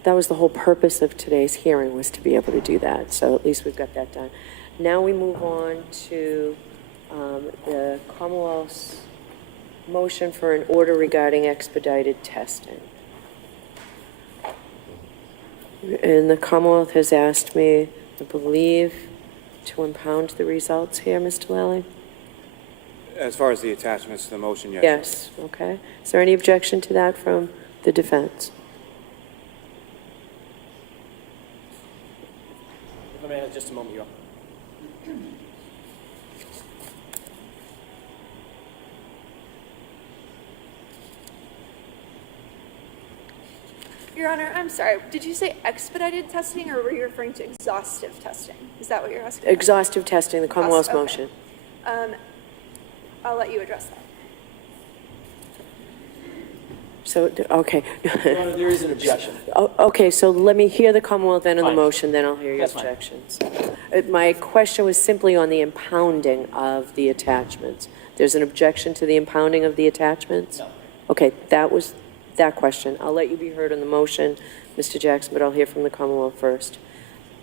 That was the whole purpose of today's hearing, was to be able to do that. So at least we've got that done. Now we move on to the Commonwealth's motion for an order regarding expedited testing. And the Commonwealth has asked me, I believe, to impound the results here, Mr. Lally? As far as the attachments to the motion, yes. Yes, okay. Is there any objection to that from the defense? If I may have just a moment, Your Honor. Your Honor, I'm sorry. Did you say expedited testing or were you referring to exhaustive testing? Is that what you're asking? Exhaustive testing, the Commonwealth's Okay. motion. I'll let you address that. So, okay. Your Honor, there is an objection. Okay, so let me hear the Commonwealth then on the Fine. motion, then I'll hear your That's fine. objections. My question was simply on the impounding of the attachments. There's an objection to the impounding of the attachments? No. Okay, that was that question. I'll let you be heard on the motion, Mr. Jackson, but I'll hear from the Commonwealth first.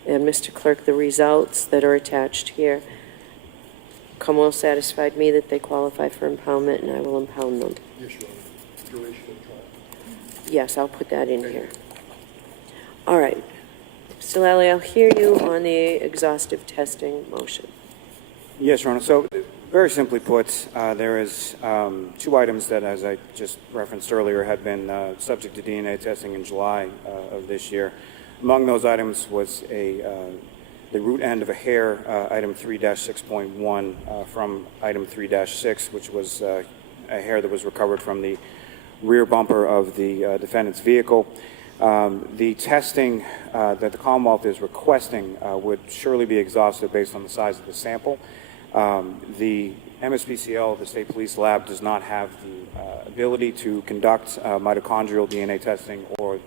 And Mr. Clerk, the results that are attached here, Commonwealth satisfied me that they qualify for impoundment, and I will impound them. Yes, Your Honor. Duration of trial. Yes, I'll put that in here. All right. Mr. Lally, I'll hear you on the exhaustive testing motion. Yes, Your Honor. So, very simply put, there is 2 items that, as I just referenced earlier, had been subject to DNA testing in July of this year. Among those items was the root end of a hair, item 3-6.1, from item 3-6, which was a hair that was recovered from the rear bumper of the defendant's vehicle. The testing that the Commonwealth is requesting would surely be exhaustive based on the size of the sample. The MSPCL, the State Police Lab, does not have the ability to conduct mitochondrial DNA testing or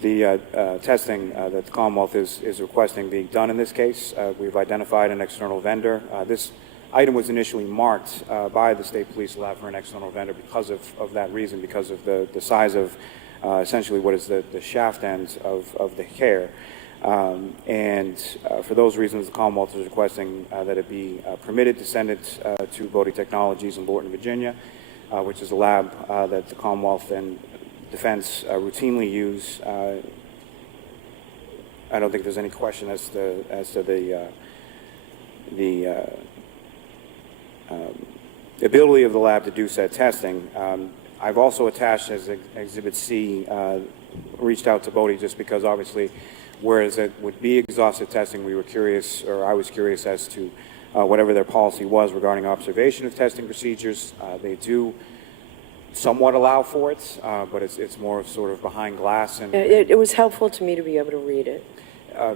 the testing that the Commonwealth is requesting be done in this case. We've identified an external vendor. This item was initially marked by the State Police Lab for an external vendor because of that reason, because of the size of essentially what is the shaft ends of the hair. For those reasons, the Commonwealth is requesting that it be permitted to send it to Bodie Technologies in Lorton, Virginia, which is a lab that the Commonwealth and Defense routinely use. I don't think there's any question as to the ability of the lab to do said testing. I've also attached as Exhibit C, reached out to Bodie just because obviously, whereas it would be exhaustive testing, we were curious, or I was curious as to whatever their policy was regarding observation of testing procedures. They do somewhat allow for it, but it's more sort of behind glass. And It was helpful to me to be able to read it.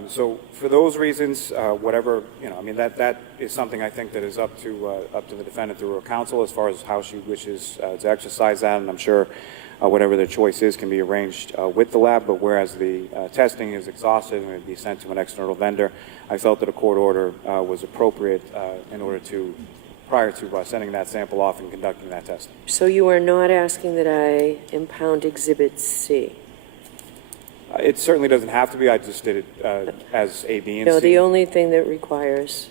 so for those reasons, whatever, I mean, that is something I think that is up to the defendant through her counsel as far as how she wishes to exercise that, and I'm sure whatever their choice is can be arranged with the lab, but whereas the testing is exhaustive and it would be sent to an external vendor, I felt that a court order was appropriate in order to, prior to sending that sample off and conducting that testing. So you are not asking that I impound Exhibit C? It certainly doesn't have to be. I just did it as A, B, and No, C. the only thing that requires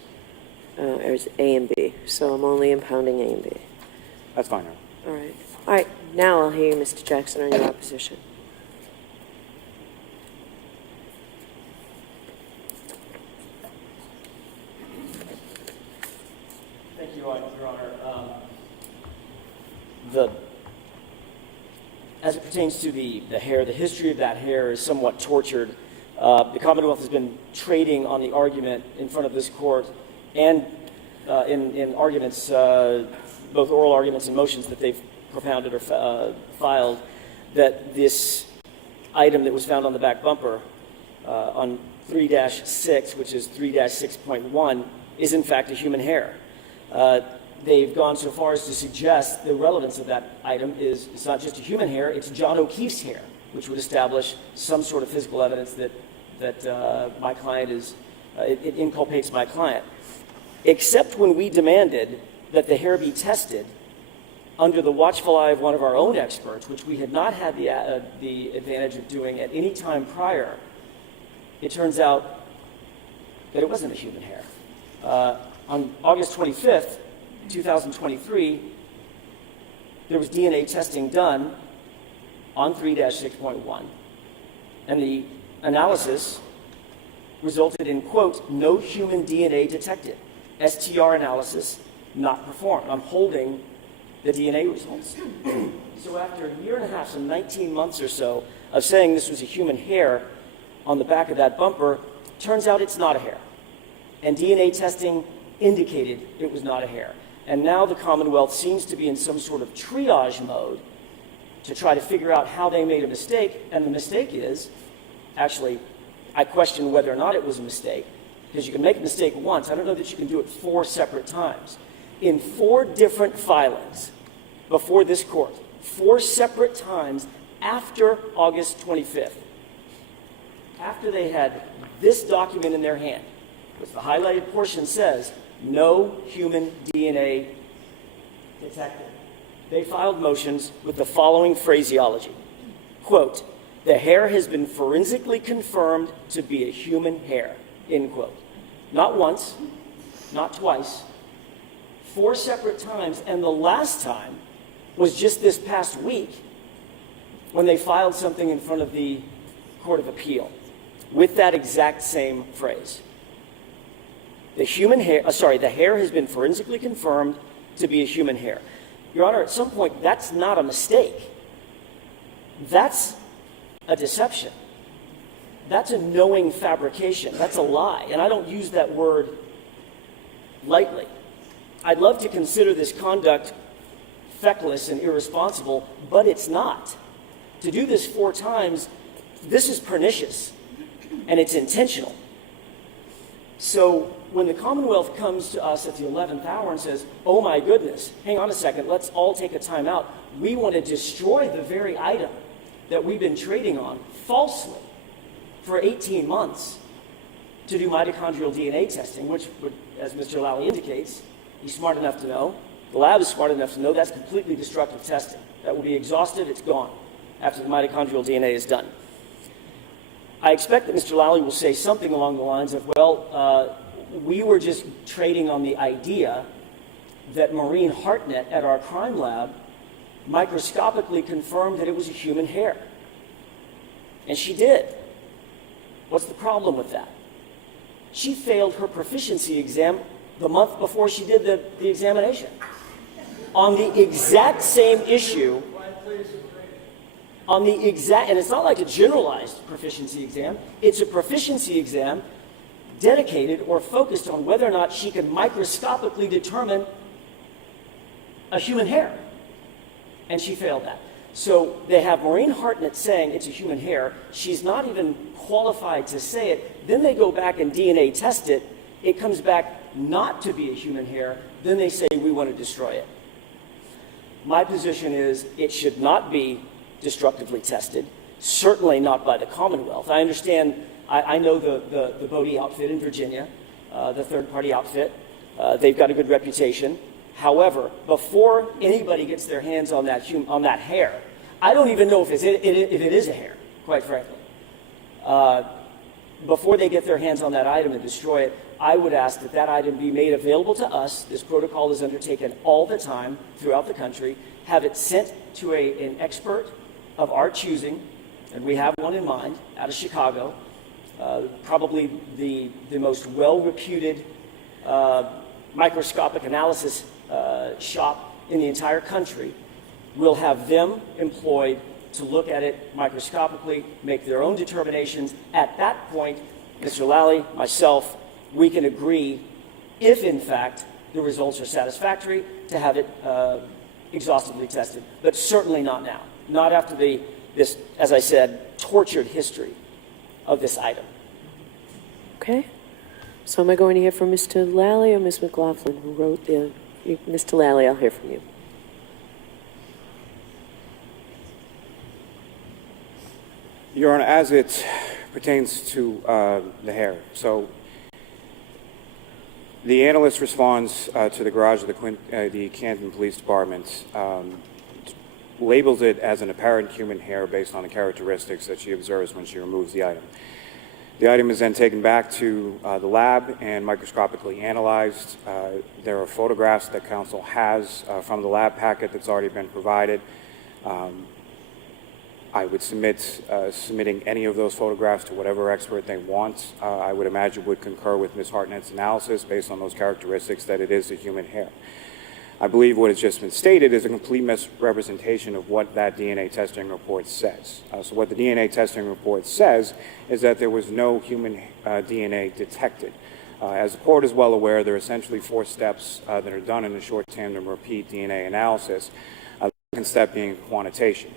is A and B, so I'm only impounding A and B. That's fine. All right. All right, now I'll hear you, Mr. Jackson, on your opposition. Thank you, Your Honor. As it pertains to the hair, the history of that hair is somewhat tortured. The Commonwealth has been trading on the argument in front of this court and in arguments, both oral arguments and motions that they've propounded or filed, that this item that was found on the back bumper on 3-6, which is 3-6.1, is in fact a human hair. They've gone so far as to suggest the relevance of that item is it's not just a human hair, it's John O'Keefe's hair, which would establish some sort of physical evidence that my client is, it inculpates my client. Except when we demanded that the hair be tested under the watchful eye of one of our own experts, which we had not had the advantage of doing at any time prior, it turns out that it wasn't a human hair. On August 25th, 2023, there was DNA testing done on 3-6.1, and the analysis resulted in, quote, no human DNA detected. STR analysis not performed. I'm holding the DNA results. So after a year and a half, so 19 months or so, of saying this was a human hair on the back of that bumper, turns out it's not a hair. And DNA testing indicated it was not a hair. And now the Commonwealth seems to be in some sort of triage mode to try to figure out how they made a mistake. And the mistake is, actually, I question whether or not it was a mistake, because you can make a mistake once. I don't know that you can do it 4 separate times. In 4 different filings before this court, 4 separate times after August 25th, after they had this document in their hand, which the highlighted portion says, no human DNA detected, they filed motions with the following phraseology. Quote, the hair has been forensically confirmed to be a human hair, end quote. Not once, not twice, 4 separate times, and the last time was just this past week when they filed something in front of the Court of Appeal with that exact same phrase. The hair has been forensically confirmed to be a human hair. Your Honor, at some point, that's not a mistake. That's a deception. That's a knowing fabrication. That's a lie. And I don't use that word lightly. I'd love to consider this conduct feckless and irresponsible, but it's not. To do this 4 times, this is pernicious, and it's intentional. So when the Commonwealth comes to us at the 11th hour and says, oh my goodness, hang on a second, let's all take a time out. We want to destroy the very item that we've been trading on falsely for 18 months to do mitochondrial DNA testing, which would, as Mr. Lally indicates, he's smart enough to know, the lab is smart enough to know that's completely destructive testing. That will be exhaustive, it's gone after the mitochondrial DNA is done. I expect that Mr. Lally will say something along the lines of, well, we were just trading on the idea that Maureen Hartnett at our crime lab microscopically confirmed that it was a human hair. And she did. What's the problem with that? She failed her proficiency exam the month before she did the examination on the exact same issue. On the exact, and it's not like a generalized proficiency exam, it's a proficiency exam dedicated or focused on whether or not she can microscopically determine a human hair. And she failed that. So they have Maureen Hartnett saying it's a human hair. She's not even qualified to say it. Then they go back and DNA test it. It comes back not to be a human hair. Then they say we want to destroy it. My position is it should not be destructively tested, certainly not by the Commonwealth. I understand, I know the Bodie outfit in Virginia, the third-party outfit. They've got a good reputation. However, before anybody gets their hands on that hair, I don't even know if it is a hair, quite frankly. Before they get their hands on that item and destroy it, I would ask that that item be made available to us. This protocol is undertaken all the time throughout the country. Have it sent to an expert of our choosing, and we have one in mind out of Chicago, probably the most well-reputed microscopic analysis shop in the entire country. We'll have them employed to look at it microscopically, make their own determinations. At that point, Mr. Lally, myself, we can agree, if in fact the results are satisfactory, to have it exhaustively tested, but certainly not now. Not after this, as I said, tortured history of this item. Okay. So am I going to hear from Mr. Lally or Ms. McLaughlin, who wrote the... Mr. Lally, I'll hear from you. Your Honor, as it pertains to the hair, so the analyst responds to the garage of the Canton Police Department, labels it as an apparent human hair based on the characteristics that she observes when she removes the item. The item is then taken back to the lab and microscopically analyzed. There are photographs that counsel has from the lab packet that's already been provided. I would submitting any of those photographs to whatever expert they want. I would imagine would concur with Ms. Hartnett's analysis based on those characteristics that it is a human hair. I believe what has just been stated is a complete misrepresentation of what that DNA testing report says. So what the DNA testing report says is that there was no human DNA detected. As the court is well aware, there are essentially 4 steps that are done in a short tandem repeat DNA analysis. The second step being quantitation.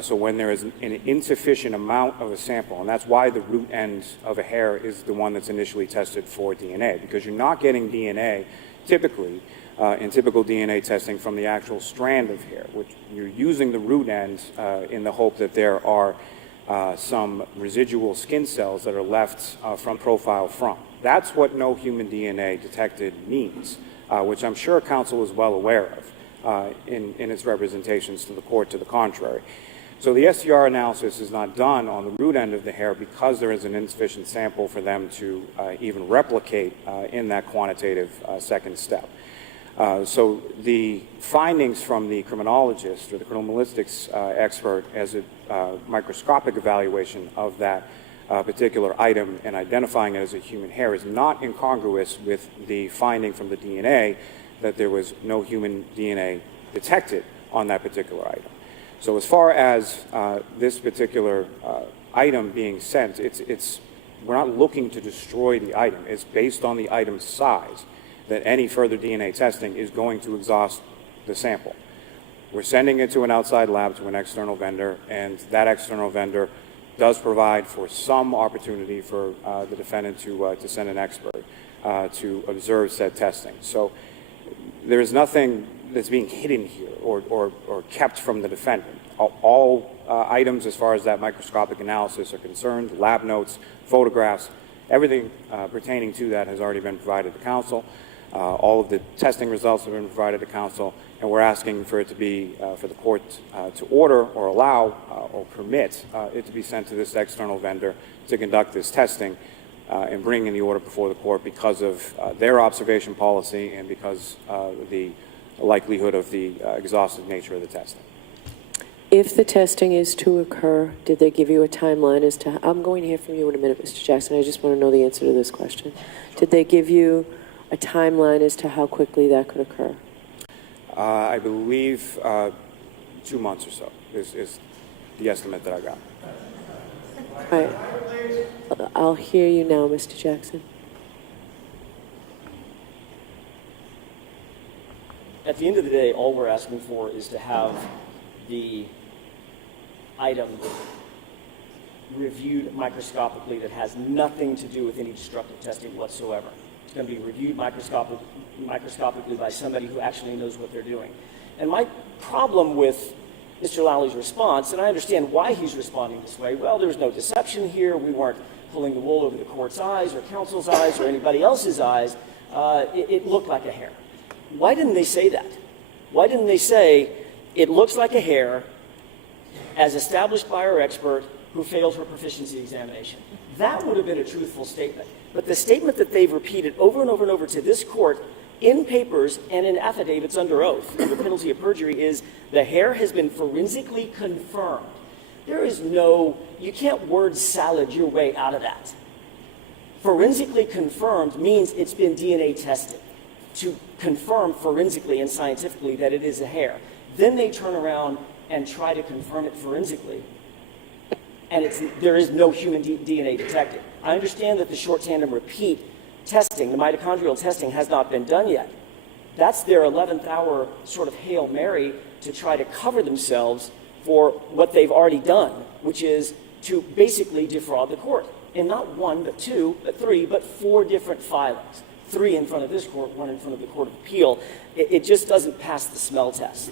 So when there is an insufficient amount of a sample, and that's why the root end of a hair is the one that's initially tested for DNA, because you're not getting DNA typically in typical DNA testing from the actual strand of hair, which you're using the root end in the hope that there are some residual skin cells that are left from profile from. That's what no human DNA detected means, which I'm sure counsel is well aware of in its representations to the court to the contrary. So the STR analysis is not done on the root end of the hair because there is an insufficient sample for them to even replicate in that quantitative second step. So the findings from the criminologist or the criminalistics expert as a microscopic evaluation of that particular item and identifying it as a human hair is not incongruous with the finding from the DNA that there was no human DNA detected on that particular item. So as far as this particular item being sent, we're not looking to destroy the item. It's based on the item's size that any further DNA testing is going to exhaust the sample. We're sending it to an outside lab, to an external vendor, and that external vendor does provide for some opportunity for the defendant to send an expert. to observe said testing. So there is nothing that's being hidden here or kept from the defendant. All items as far as that microscopic analysis are concerned, lab notes, photographs, everything pertaining to that has already been provided to counsel. All of the testing results have been provided to counsel, and we're asking for it to be, for the court to order or allow or permit it to be sent to this external vendor to conduct this testing and bring in the order before the court because of their observation policy and because of the likelihood of the exhaustive nature of the testing. If the testing is to occur, did they give you a timeline as to, I'm going to hear from you in a minute, Mr. Jackson, I just want to know the answer to this question. Did they give you a timeline as to how quickly that could occur? I believe 2 months or so is the estimate that I got. All right. I'll hear you now, Mr. Jackson. At the end of the day, all we're asking for is to have the item reviewed microscopically that has nothing to do with any destructive testing whatsoever. It's going to be reviewed microscopically by somebody who actually knows what they're doing. And my problem with Mr. Lowley's response, and I understand why he's responding this way, well, there's no deception here, we weren't pulling the wool over the court's eyes or counsel's eyes or anybody else's eyes, it looked like a hair. Why didn't they say that? Why didn't they say, it looks like a hair, as established by our expert who failed her proficiency examination? That would have been a truthful statement. But the statement that they've repeated over and over and over to this court in papers and in affidavits under oath, under penalty of perjury, is the hair has been forensically confirmed. There is no, you can't word salad your way out of that. Forensically confirmed means it's been DNA tested to confirm forensically and scientifically that it is a hair. Then they turn around and try to confirm it forensically, and there is no human DNA detected. I understand that the short tandem repeat testing, the mitochondrial testing, has not been done yet. That's their 11th hour sort of Hail Mary to try to cover themselves for what they've already done, which is to basically defraud the court. And not one, but two, but three, but four different filings. 3 in front of this court, 1 in front of the Court of Appeal. It just doesn't pass the smell test.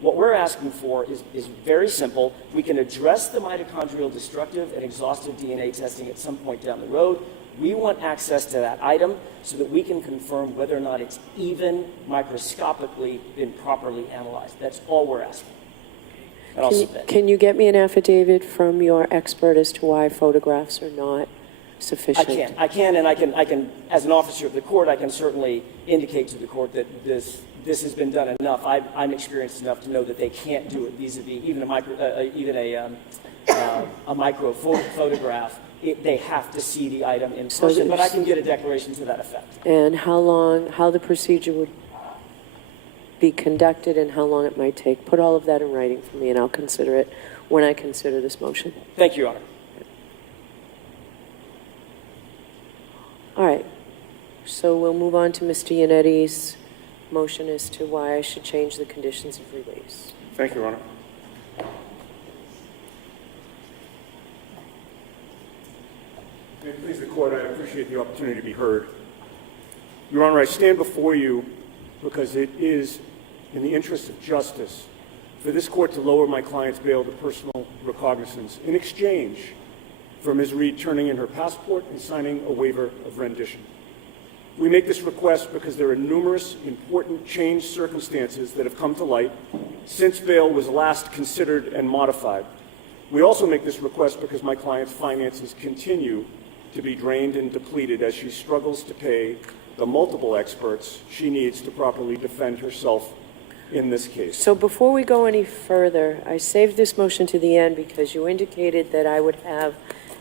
What we're asking for is very simple. We can address the mitochondrial destructive and exhaustive DNA testing at some point down the road. We want access to that item so that we can confirm whether or not it's even microscopically been properly analyzed. That's all we're asking. And I'll submit. Can you get me an affidavit from your expert as to why photographs are not sufficient? I can, and I can, as an officer of the court, I can certainly indicate to the court that this has been done enough. I'm experienced enough to know that they can't do it vis-a-vis even a micro photograph. They have to see the item in person, but I can get a declaration to that effect. And how the procedure would be conducted and how long it might take. Put all of that in writing for me, and I'll consider it when I consider this motion. Thank you, Your Honor. All right. So we'll move on to Mr. Yannetti's motion as to why I should change the conditions of release. Thank you, Your Honor. May it please the court, I appreciate the opportunity to be heard. Your Honor, I stand before you because it is in the interest of justice for this court to lower my client's bail to personal recognizance in exchange for Ms. Reed turning in her passport and signing a waiver of rendition. We make this request because there are numerous important changed circumstances that have come to light since bail was last considered and modified. We also make this request because my client's finances continue to be drained and depleted as she struggles to pay the multiple experts she needs to properly defend herself in this case. So before we go any further, I saved this motion to the end because you indicated that I would have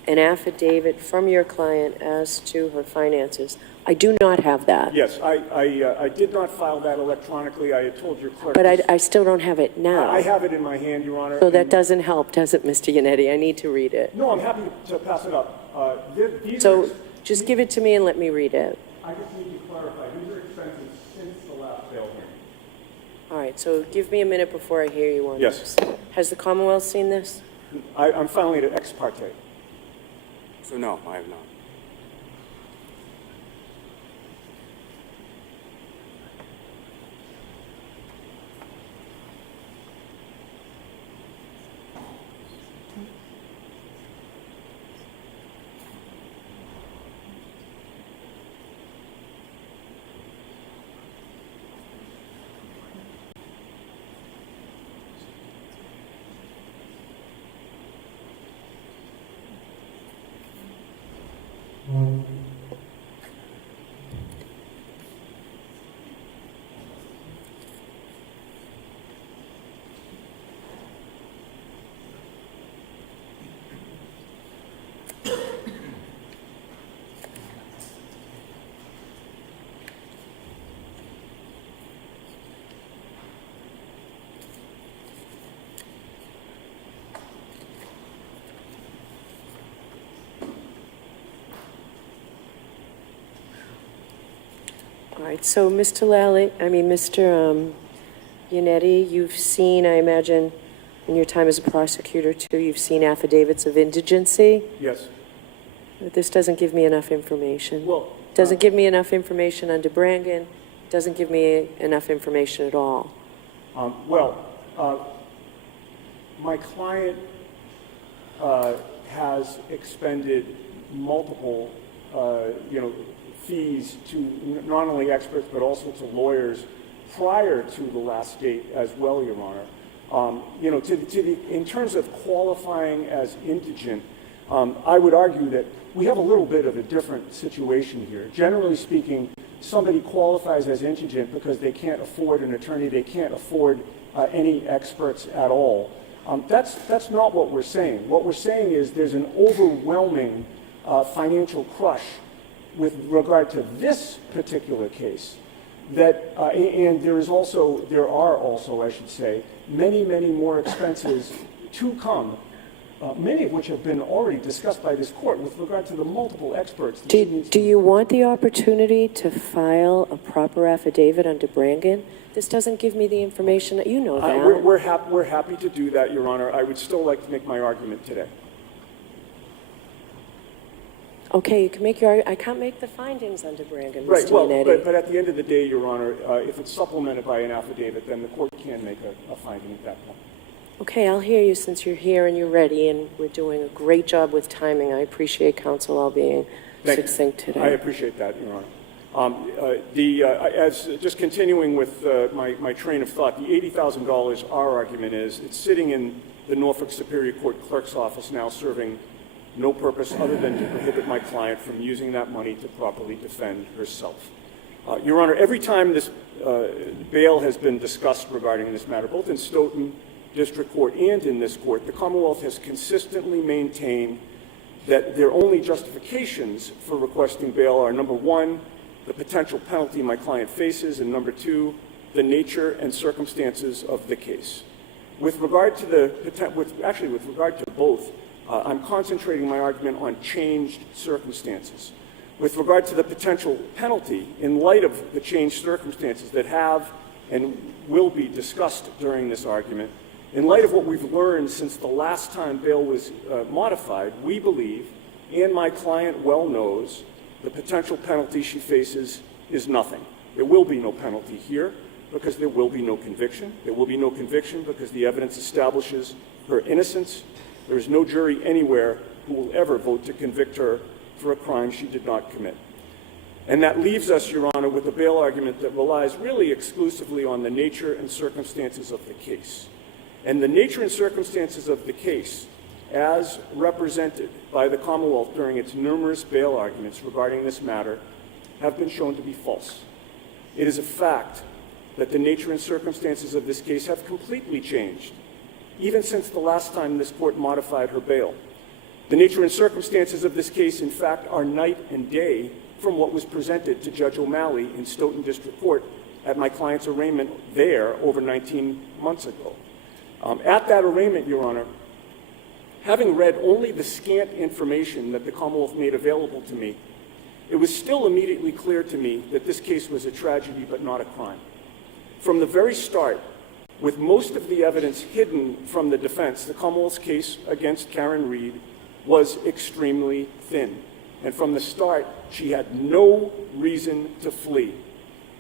an affidavit from your client as to her finances. I do not have that. Yes, I did not file that electronically. I had told your clerk. But I still don't have it now. I have it in my hand, Your Honor. So that doesn't help, does it, Mr. Yannetti? I need to read it. No, I'm happy to pass it up. So just give it to me and let me read it. I just need to clarify. These are expenses since the last bail hearing. All right, so give me a minute before I hear you on Yes. this. Has the Commonwealth seen this? I'm filing it ex parte. So no, I have not. right, so Mr. Mr. Yannetti, you've seen, I imagine, in your time as a prosecutor too, you've seen affidavits of indigency. Yes. But this doesn't give me enough information. Well, Doesn't give me enough information on DeBrangan, doesn't give me enough information at all. My client has expended multiple, fees to not only experts but also to lawyers prior to the last date as well, Your Honor. In terms of qualifying as indigent, I would argue that we have a little bit of a different situation here. Generally speaking, somebody qualifies as indigent because they can't afford an attorney, they can't afford any experts at all. That's not what we're saying. What we're saying is there's an overwhelming financial crush with regard to this particular case. And there are also, I should say, many more expenses to come, many of which have been already discussed by this court with regard to the multiple experts. Do you want the opportunity to file a proper affidavit on DeBrangan? This doesn't give me the information that you know that. We're happy to do that, Your Honor. I would still like to make my argument today. Okay, you can make your, I can't make the findings on DeBrangan, Right, Mr. well, Yannetti. but at the end of the day, Your Honor, if it's supplemented by an affidavit, then the court can make a finding at that point. Okay, I'll hear you since you're here and you're ready, and we're doing a great job with timing. I appreciate counsel all being succinct today. I appreciate that, Your Honor. Just continuing with my train of thought, the $80,000, our argument is, it's sitting in the Norfolk Superior Court clerk's office now serving no purpose other than to prohibit my client from using that money to properly defend herself. Your Honor, every time this bail has been discussed regarding this matter, both in Stoughton District Court and in this court, the Commonwealth has consistently maintained that their only justifications for requesting bail are, number one, the potential penalty my client faces, and number two, the nature and circumstances of the case. With regard to with regard to both, I'm concentrating my argument on changed circumstances. With regard to the potential penalty, in light of the changed circumstances that have and will be discussed during this argument, in light of what we've learned since the last time bail was modified, we believe, and my client well knows, the potential penalty she faces is nothing. There will be no penalty here because there will be no conviction. There will be no conviction because the evidence establishes her innocence. There is no jury anywhere who will ever vote to convict her for a crime she did not commit. And that leaves us, Your Honor, with a bail argument that relies really exclusively on the nature and circumstances of the case. And the nature and circumstances of the case, as represented by the Commonwealth during its numerous bail arguments regarding this matter, have been shown to be false. It is a fact that the nature and circumstances of this case have completely changed, even since the last time this court modified her bail. The nature and circumstances of this case, in fact, are night and day from what was presented to Judge O'Malley in Stoughton District Court at my client's arraignment there over 19 months ago. At that arraignment, Your Honor, having read only the scant information that the Commonwealth made available to me, it was still immediately clear to me that this case was a tragedy but not a crime. From the very start, with most of the evidence hidden from the defense, the Commonwealth's case against Karen Reed was extremely thin. And from the start, she had no reason to flee,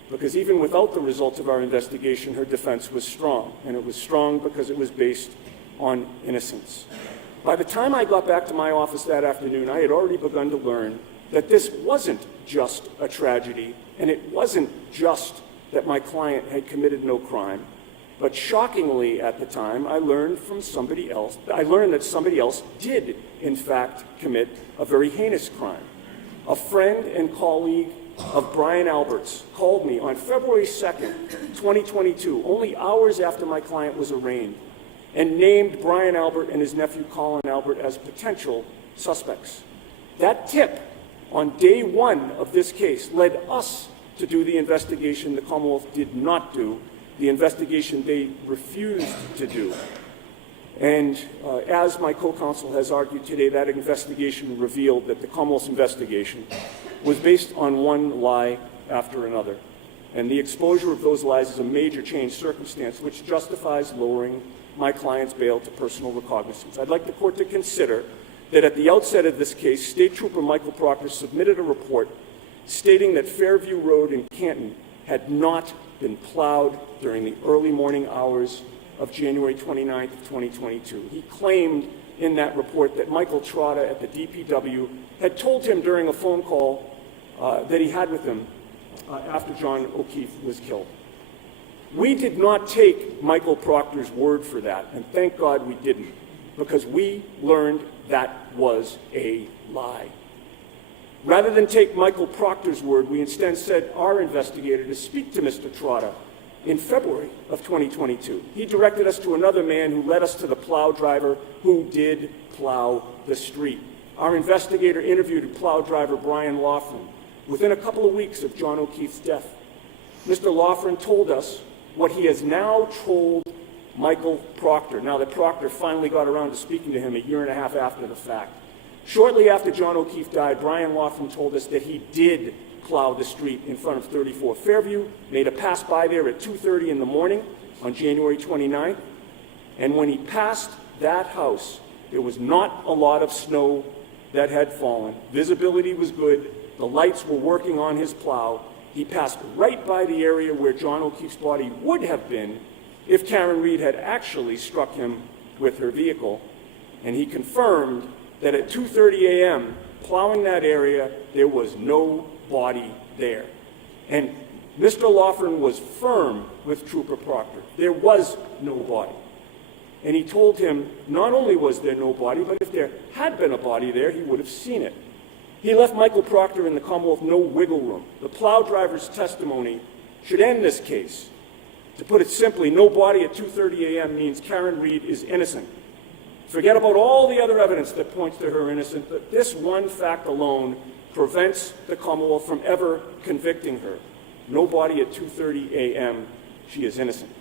because even without the results of our investigation, her defense was strong. And it was strong because it was based on innocence. By the time I got back to my office that afternoon, I had already begun to learn that this wasn't just a tragedy, and it wasn't just that my client had committed no crime. But shockingly at the time, I learned that somebody else did, in fact, commit a very heinous crime. A friend and colleague of Brian Albert's called me on February 2nd, 2022, only hours after my client was arraigned, and named Brian Albert and his nephew Colin Albert as potential suspects. That tip on day one of this case led us to do the investigation the Commonwealth did not do, the investigation they refused to do. And as my co-counsel has argued today, that investigation revealed that the Commonwealth's investigation was based on one lie after another. And the exposure of those lies is a major change circumstance which justifies lowering my client's bail to personal recognizance. I'd like the court to consider that at the outset of this case, State Trooper Michael Proctor submitted a report stating that Fairview Road in Canton had not been plowed during the early morning hours of January 29th, 2022. He claimed in that report that Michael Trotta at the DPW had told him during a phone call that he had with him after John O'Keefe was killed. We did not take Michael Proctor's word for that, and thank God we didn't, because we learned that was a lie. Rather than take Michael Proctor's word, we instead sent our investigator to speak to Mr. Trotta in February of 2022. He directed us to another man who led us to the plow driver who did plow the street. Our investigator interviewed plow driver Brian Laughlin within a couple of weeks of John O'Keefe's death. Mr. Laughlin told us what he has now told Michael Proctor, now that Proctor finally got around to speaking to him a year and a half after the fact. Shortly after John O'Keefe died, Brian Laughlin told us that he did plow the street in front of 34 Fairview, made a pass by there at 2:30 in the morning on January 29th, and when he passed that house, there was not a lot of snow that had fallen. Visibility was good. The lights were working on his plow. He passed right by the area where John O'Keefe's body would have been if Karen Reed had actually struck him with her vehicle. And he confirmed that at 2:30 a.m., plowing that area, there was no body there. And Mr. Laughlin was firm with Trooper Proctor. There was no body. And he told him not only was there no body, but if there had been a body there, he would have seen it. He left Michael Proctor in the Commonwealth no wiggle room. The plow driver's testimony should end this case. To put it simply, no body at 2:30 a.m. means Karen Reed is innocent. Forget about all the other evidence that points to her innocence, but this one fact alone prevents the Commonwealth from ever convicting her. No body at 2:30 a.m., she is innocent.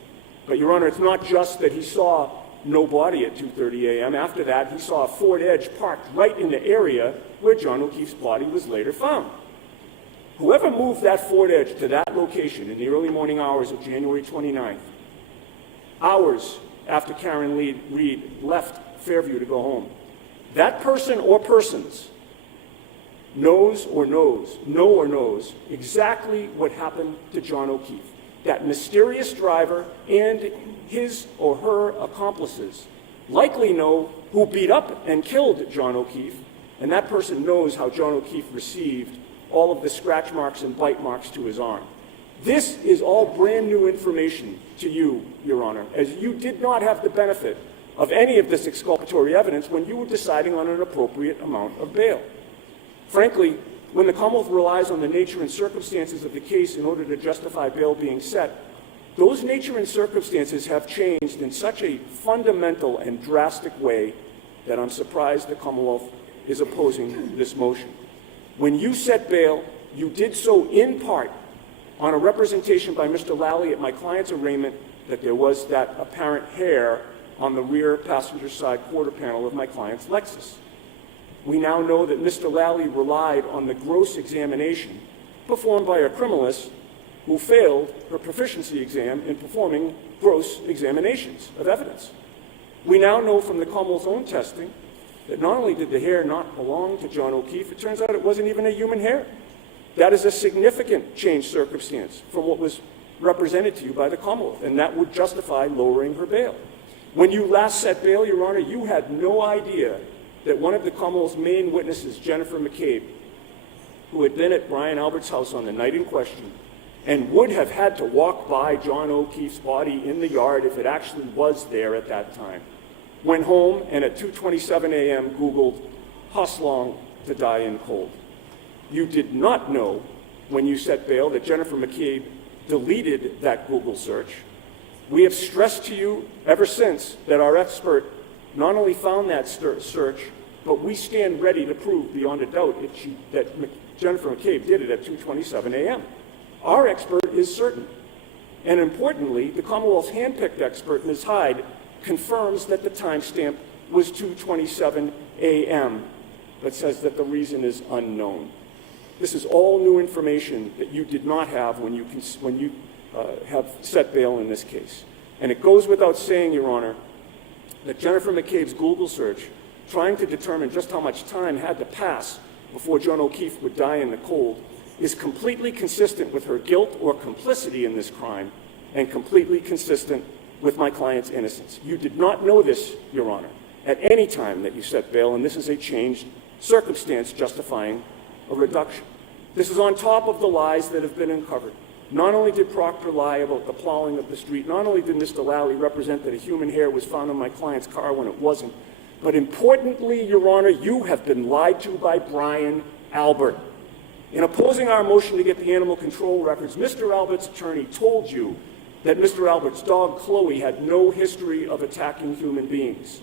But, Your Honor, it's not just that he saw no body at 2:30 a.m. After that, he saw a Ford Edge parked right in the area where John O'Keefe's body was later found. Whoever moved that Ford Edge to that location in the early morning hours of January 29th, hours after Karen Reed left Fairview to go home, that person or persons knows exactly what happened to John O'Keefe. That mysterious driver and his or her accomplices likely know who beat up and killed John O'Keefe, and that person knows how John O'Keefe received all of the scratch marks and bite marks to his arm. This is all brand new information to you, Your Honor, as you did not have the benefit of any of this exculpatory evidence when you were deciding on an appropriate amount of bail. Frankly, when the Commonwealth relies on the nature and circumstances of the case in order to justify bail being set, those nature and circumstances have changed in such a fundamental and drastic way that I'm surprised the Commonwealth is opposing this motion. When you set bail, you did so in part on a representation by Mr. Lally at my client's arraignment that there was that apparent hair on the rear passenger side quarter panel of my client's Lexus. We now know that Mr. Lally relied on the gross examination performed by a criminalist who failed her proficiency exam in performing gross examinations of evidence. We now know from the Commonwealth's own testing that not only did the hair not belong to John O'Keefe, it turns out it wasn't even a human hair. That is a significant change circumstance from what was represented to you by the Commonwealth, and that would justify lowering her bail. When you last set bail, Your Honor, you had no idea that one of the Commonwealth's main witnesses, Jennifer McCabe, who had been at Brian Albert's house on the night in question and would have had to walk by John O'Keefe's body in the yard if it actually was there at that time, went home and at 2:27 a.m. Googled Hoslong to die in cold. You did not know when you set bail that Jennifer McCabe deleted that Google search. We have stressed to you ever since that our expert not only found that search, but we stand ready to prove beyond a doubt that Jennifer McCabe did it at 2:27 a.m. Our expert is certain. And importantly, the Commonwealth's handpicked expert, Ms. Hyde, confirms that the timestamp was 2:27 a.m., but says that the reason is unknown. This is all new information that you did not have when you have set bail in this case. And it goes without saying, Your Honor, that Jennifer McCabe's Google search, trying to determine just how much time had to pass before John O'Keefe would die in the cold, is completely consistent with her guilt or complicity in this crime and completely consistent with my client's innocence. You did not know this, Your Honor, at any time that you set bail, and this is a changed circumstance justifying a reduction. This is on top of the lies that have been uncovered. Not only did Proctor lie about the plowing of the street, not only did Mr. Lally represent that a human hair was found on my client's car when it wasn't, but importantly, Your Honor, you have been lied to by Brian Albert. In opposing our motion to get the animal control records, Mr. Albert's attorney told you that Mr. Albert's dog, Chloe, had no history of attacking human beings.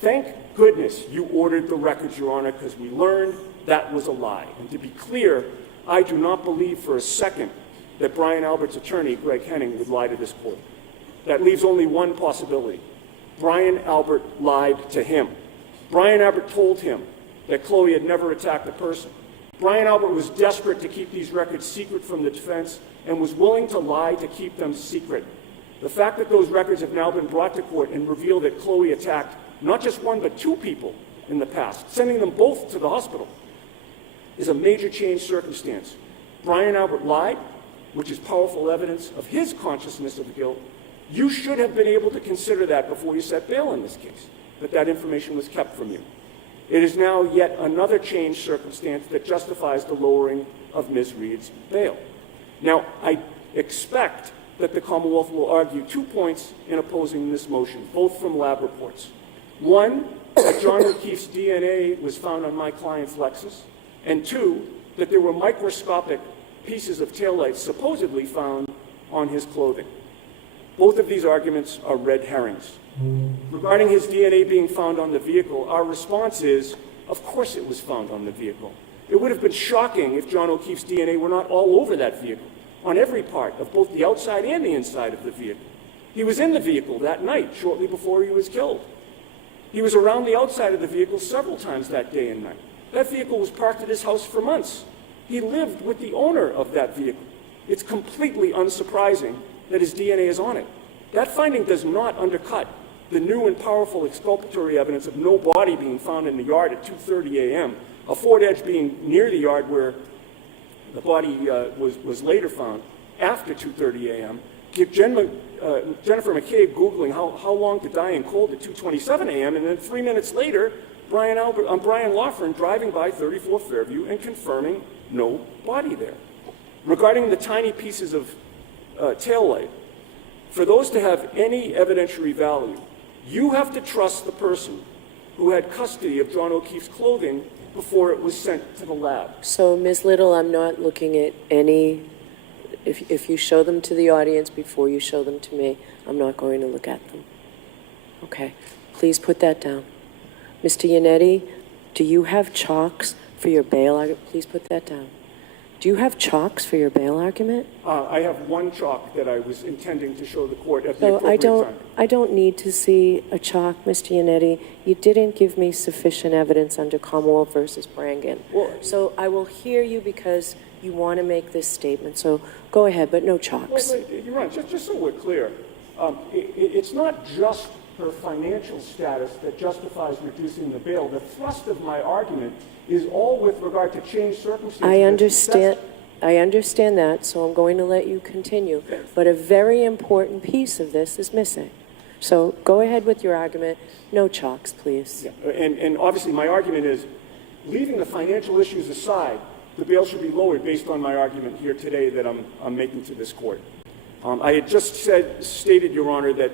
Thank goodness you ordered the records, Your Honor, because we learned that was a lie. And to be clear, I do not believe for a second that Brian Albert's attorney, Greg Henning, would lie to this court. That leaves only one possibility. Brian Albert lied to him. Brian Albert told him that Chloe had never attacked a person. Brian Albert was desperate to keep these records secret from the defense and was willing to lie to keep them secret. The fact that those records have now been brought to court and reveal that Chloe attacked not just one but two people in the past, sending them both to the hospital, is a major change circumstance. Brian Albert lied, which is powerful evidence of his consciousness of guilt. You should have been able to consider that before you set bail in this case, but that information was kept from you. It is now yet another changed circumstance that justifies the lowering of Ms. Reed's bail. Now, I expect that the Commonwealth will argue 2 points in opposing this motion, both from lab reports. One, that John O'Keefe's DNA was found on my client's Lexus, and two, that there were microscopic pieces of taillights supposedly found on his clothing. Both of these arguments are red herrings. Regarding his DNA being found on the vehicle, our response is, of course it was found on the vehicle. It would have been shocking if John O'Keefe's DNA were not all over that vehicle, on every part of both the outside and the inside of the vehicle. He was in the vehicle that night, shortly before he was killed. He was around the outside of the vehicle several times that day and night. That vehicle was parked at his house for months. He lived with the owner of that vehicle. It's completely unsurprising that his DNA is on it. That finding does not undercut the new and powerful exculpatory evidence of no body being found in the yard at 2:30 a.m., a Ford Edge being near the yard where the body was later found after 2:30 a.m., Jennifer McCabe Googling how long to die in cold at 2:27 a.m., and then 3 minutes later, Brian Lawfern driving by 34 Fairview and confirming no body there. Regarding the tiny pieces of taillight, for those to have any evidentiary value, you have to trust the person who had custody of John O'Keefe's clothing before it was sent to the lab. So, Ms. Little, I'm not looking at any, if you show them to the audience before you show them to me, I'm not going to look at them. Okay, please put that down. Mr. Yannetti, do you have chalks for your bail argument? Please put that down. Do you have chalks for your bail argument? I have one chalk that I was intending to show the court at the So appropriate time. I don't need to see a chalk, Mr. Yannetti. You didn't give me sufficient evidence under Commonwealth versus Brangan. Well, So I will hear you because you want to make this statement. So go ahead, but no chalks. Well, you're right. Just so we're clear, it's not just her financial status that justifies reducing the bail. The thrust of my argument is all with regard to changed circumstances. I understand that, so I'm going to let you continue. But a very important piece of this is missing. So go ahead with your argument. No chalks, please. Yeah, and obviously my argument is, leaving the financial issues aside, the bail should be lowered based on my argument here today that I'm making to this court. I had just stated, Your Honor, that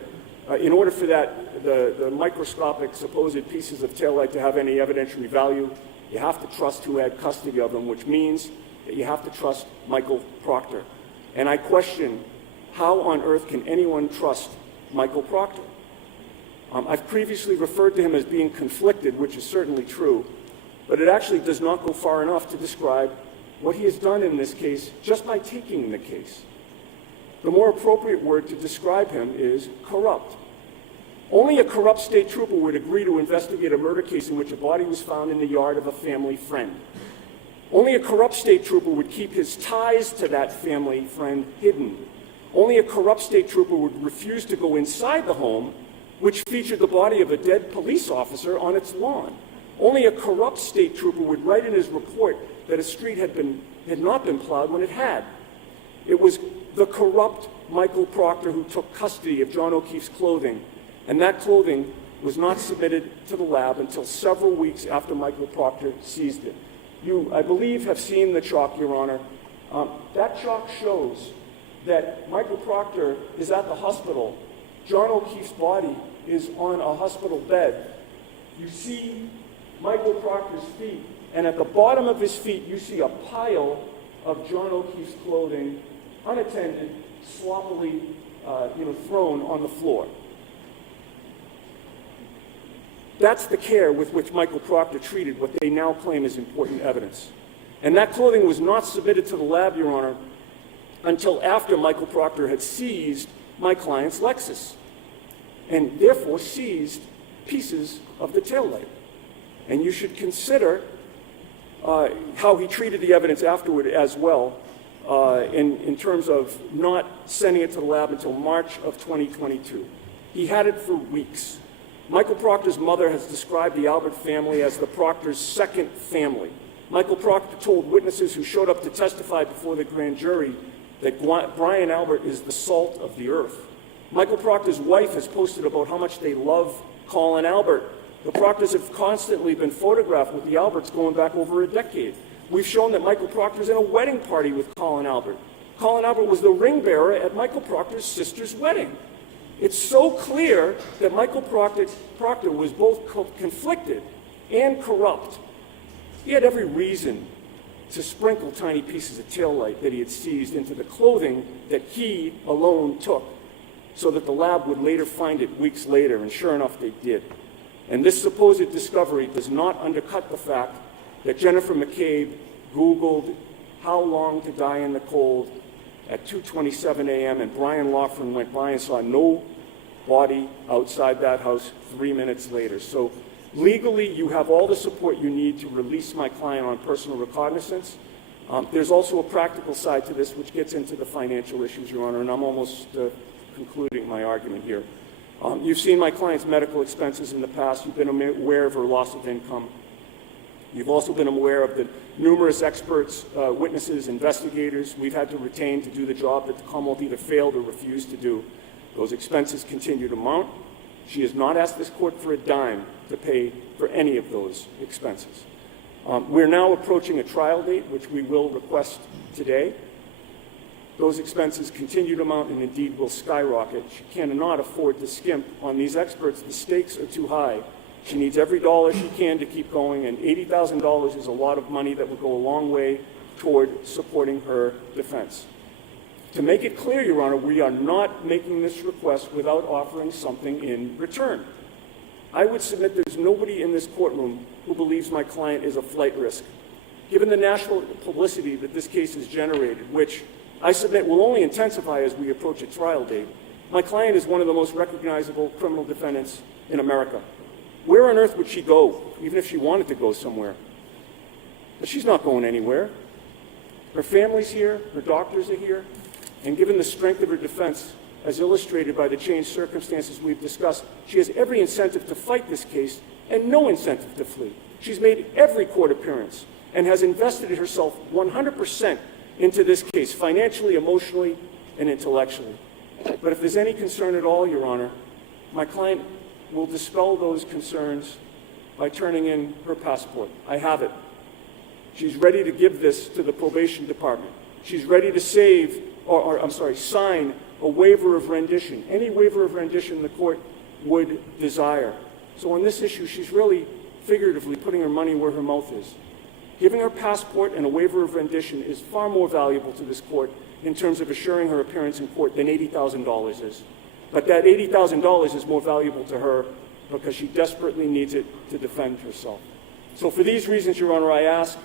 in order for the microscopic supposed pieces of taillight to have any evidentiary value, you have to trust who had custody of them, which means that you have to trust Michael Proctor. And I question, how on earth can anyone trust Michael Proctor? I've previously referred to him as being conflicted, which is certainly true, but it actually does not go far enough to describe what he has done in this case just by taking the case. The more appropriate word to describe him is corrupt. Only a corrupt state trooper would agree to investigate a murder case in which a body was found in the yard of a family friend. Only a corrupt state trooper would keep his ties to that family friend hidden. Only a corrupt state trooper would refuse to go inside the home, which featured the body of a dead police officer on its lawn. Only a corrupt state trooper would write in his report that a street had not been plowed when it had. It was the corrupt Michael Proctor who took custody of John O'Keefe's clothing, and that clothing was not submitted to the lab until several weeks after Michael Proctor seized it. You, I believe, have seen the chalk, Your Honor. That chalk shows that Michael Proctor is at the hospital. John O'Keefe's body is on a hospital bed. You see Michael Proctor's feet, and at the bottom of his feet, you see a pile of John O'Keefe's clothing, unattended, sloppily, thrown on the floor. That's the care with which Michael Proctor treated what they now claim is important evidence. And that clothing was not submitted to the lab, Your Honor, until after Michael Proctor had seized my client's Lexus, and therefore seized pieces of the taillight. And you should consider how he treated the evidence afterward as well, in terms of not sending it to the lab until March of 2022. He had it for weeks. Michael Proctor's mother has described the Albert family as the Proctor's second family. Michael Proctor told witnesses who showed up to testify before the grand jury that Brian Albert is the salt of the earth. Michael Proctor's wife has posted about how much they love Colin Albert. The Proctors have constantly been photographed with the Alberts going back over a decade. We've shown that Michael Proctor's in a wedding party with Colin Albert. Colin Albert was the ring bearer at Michael Proctor's sister's wedding. It's so clear that Michael Proctor was both conflicted and corrupt. He had every reason to sprinkle tiny pieces of taillight that he had seized into the clothing that he alone took, so that the lab would later find it weeks later, and sure enough, they did. And this supposed discovery does not undercut the fact that Jennifer McCabe Googled how long to die in the cold at 2:27 a.m., and Brian Loughran went by and saw no body outside that house 3 minutes later. So legally, you have all the support you need to release my client on personal recognizance. There's also a practical side to this, which gets into the financial issues, Your Honor, and I'm almost concluding my argument here. You've seen my client's medical expenses in the past. You've been aware of her loss of income. You've also been aware of the numerous experts, witnesses, investigators we've had to retain to do the job that the Commonwealth either failed or refused to do. Those expenses continue to mount. She has not asked this court for a dime to pay for any of those expenses. We're now approaching a trial date, which we will request today. Those expenses continue to mount and indeed will skyrocket. She cannot afford to skimp on these experts. The stakes are too high. She needs every dollar she can to keep going, and $80,000 is a lot of money that will go a long way toward supporting her defense. To make it clear, Your Honor, we are not making this request without offering something in return. I would submit there's nobody in this courtroom who believes my client is a flight risk. Given the national publicity that this case has generated, which I submit will only intensify as we approach a trial date, my client is one of the most recognizable criminal defendants in America. Where on earth would she go, even if she wanted to go somewhere? But she's not going anywhere. Her family's here, her doctors are here, and given the strength of her defense, as illustrated by the changed circumstances we've discussed, she has every incentive to fight this case and no incentive to flee. She's made every court appearance and has invested herself 100% into this case, financially, emotionally, and intellectually. But if there's any concern at all, Your Honor, my client will dispel those concerns by turning in her passport. I have it. She's ready to give this to the probation department. She's ready to sign a waiver of rendition, any waiver of rendition the court would desire. So on this issue, she's really figuratively putting her money where her mouth is. Giving her passport and a waiver of rendition is far more valuable to this court in terms of assuring her appearance in court than $80,000 is. But that $80,000 is more valuable to her because she desperately needs it to defend herself. So for these reasons, Your Honor, I ask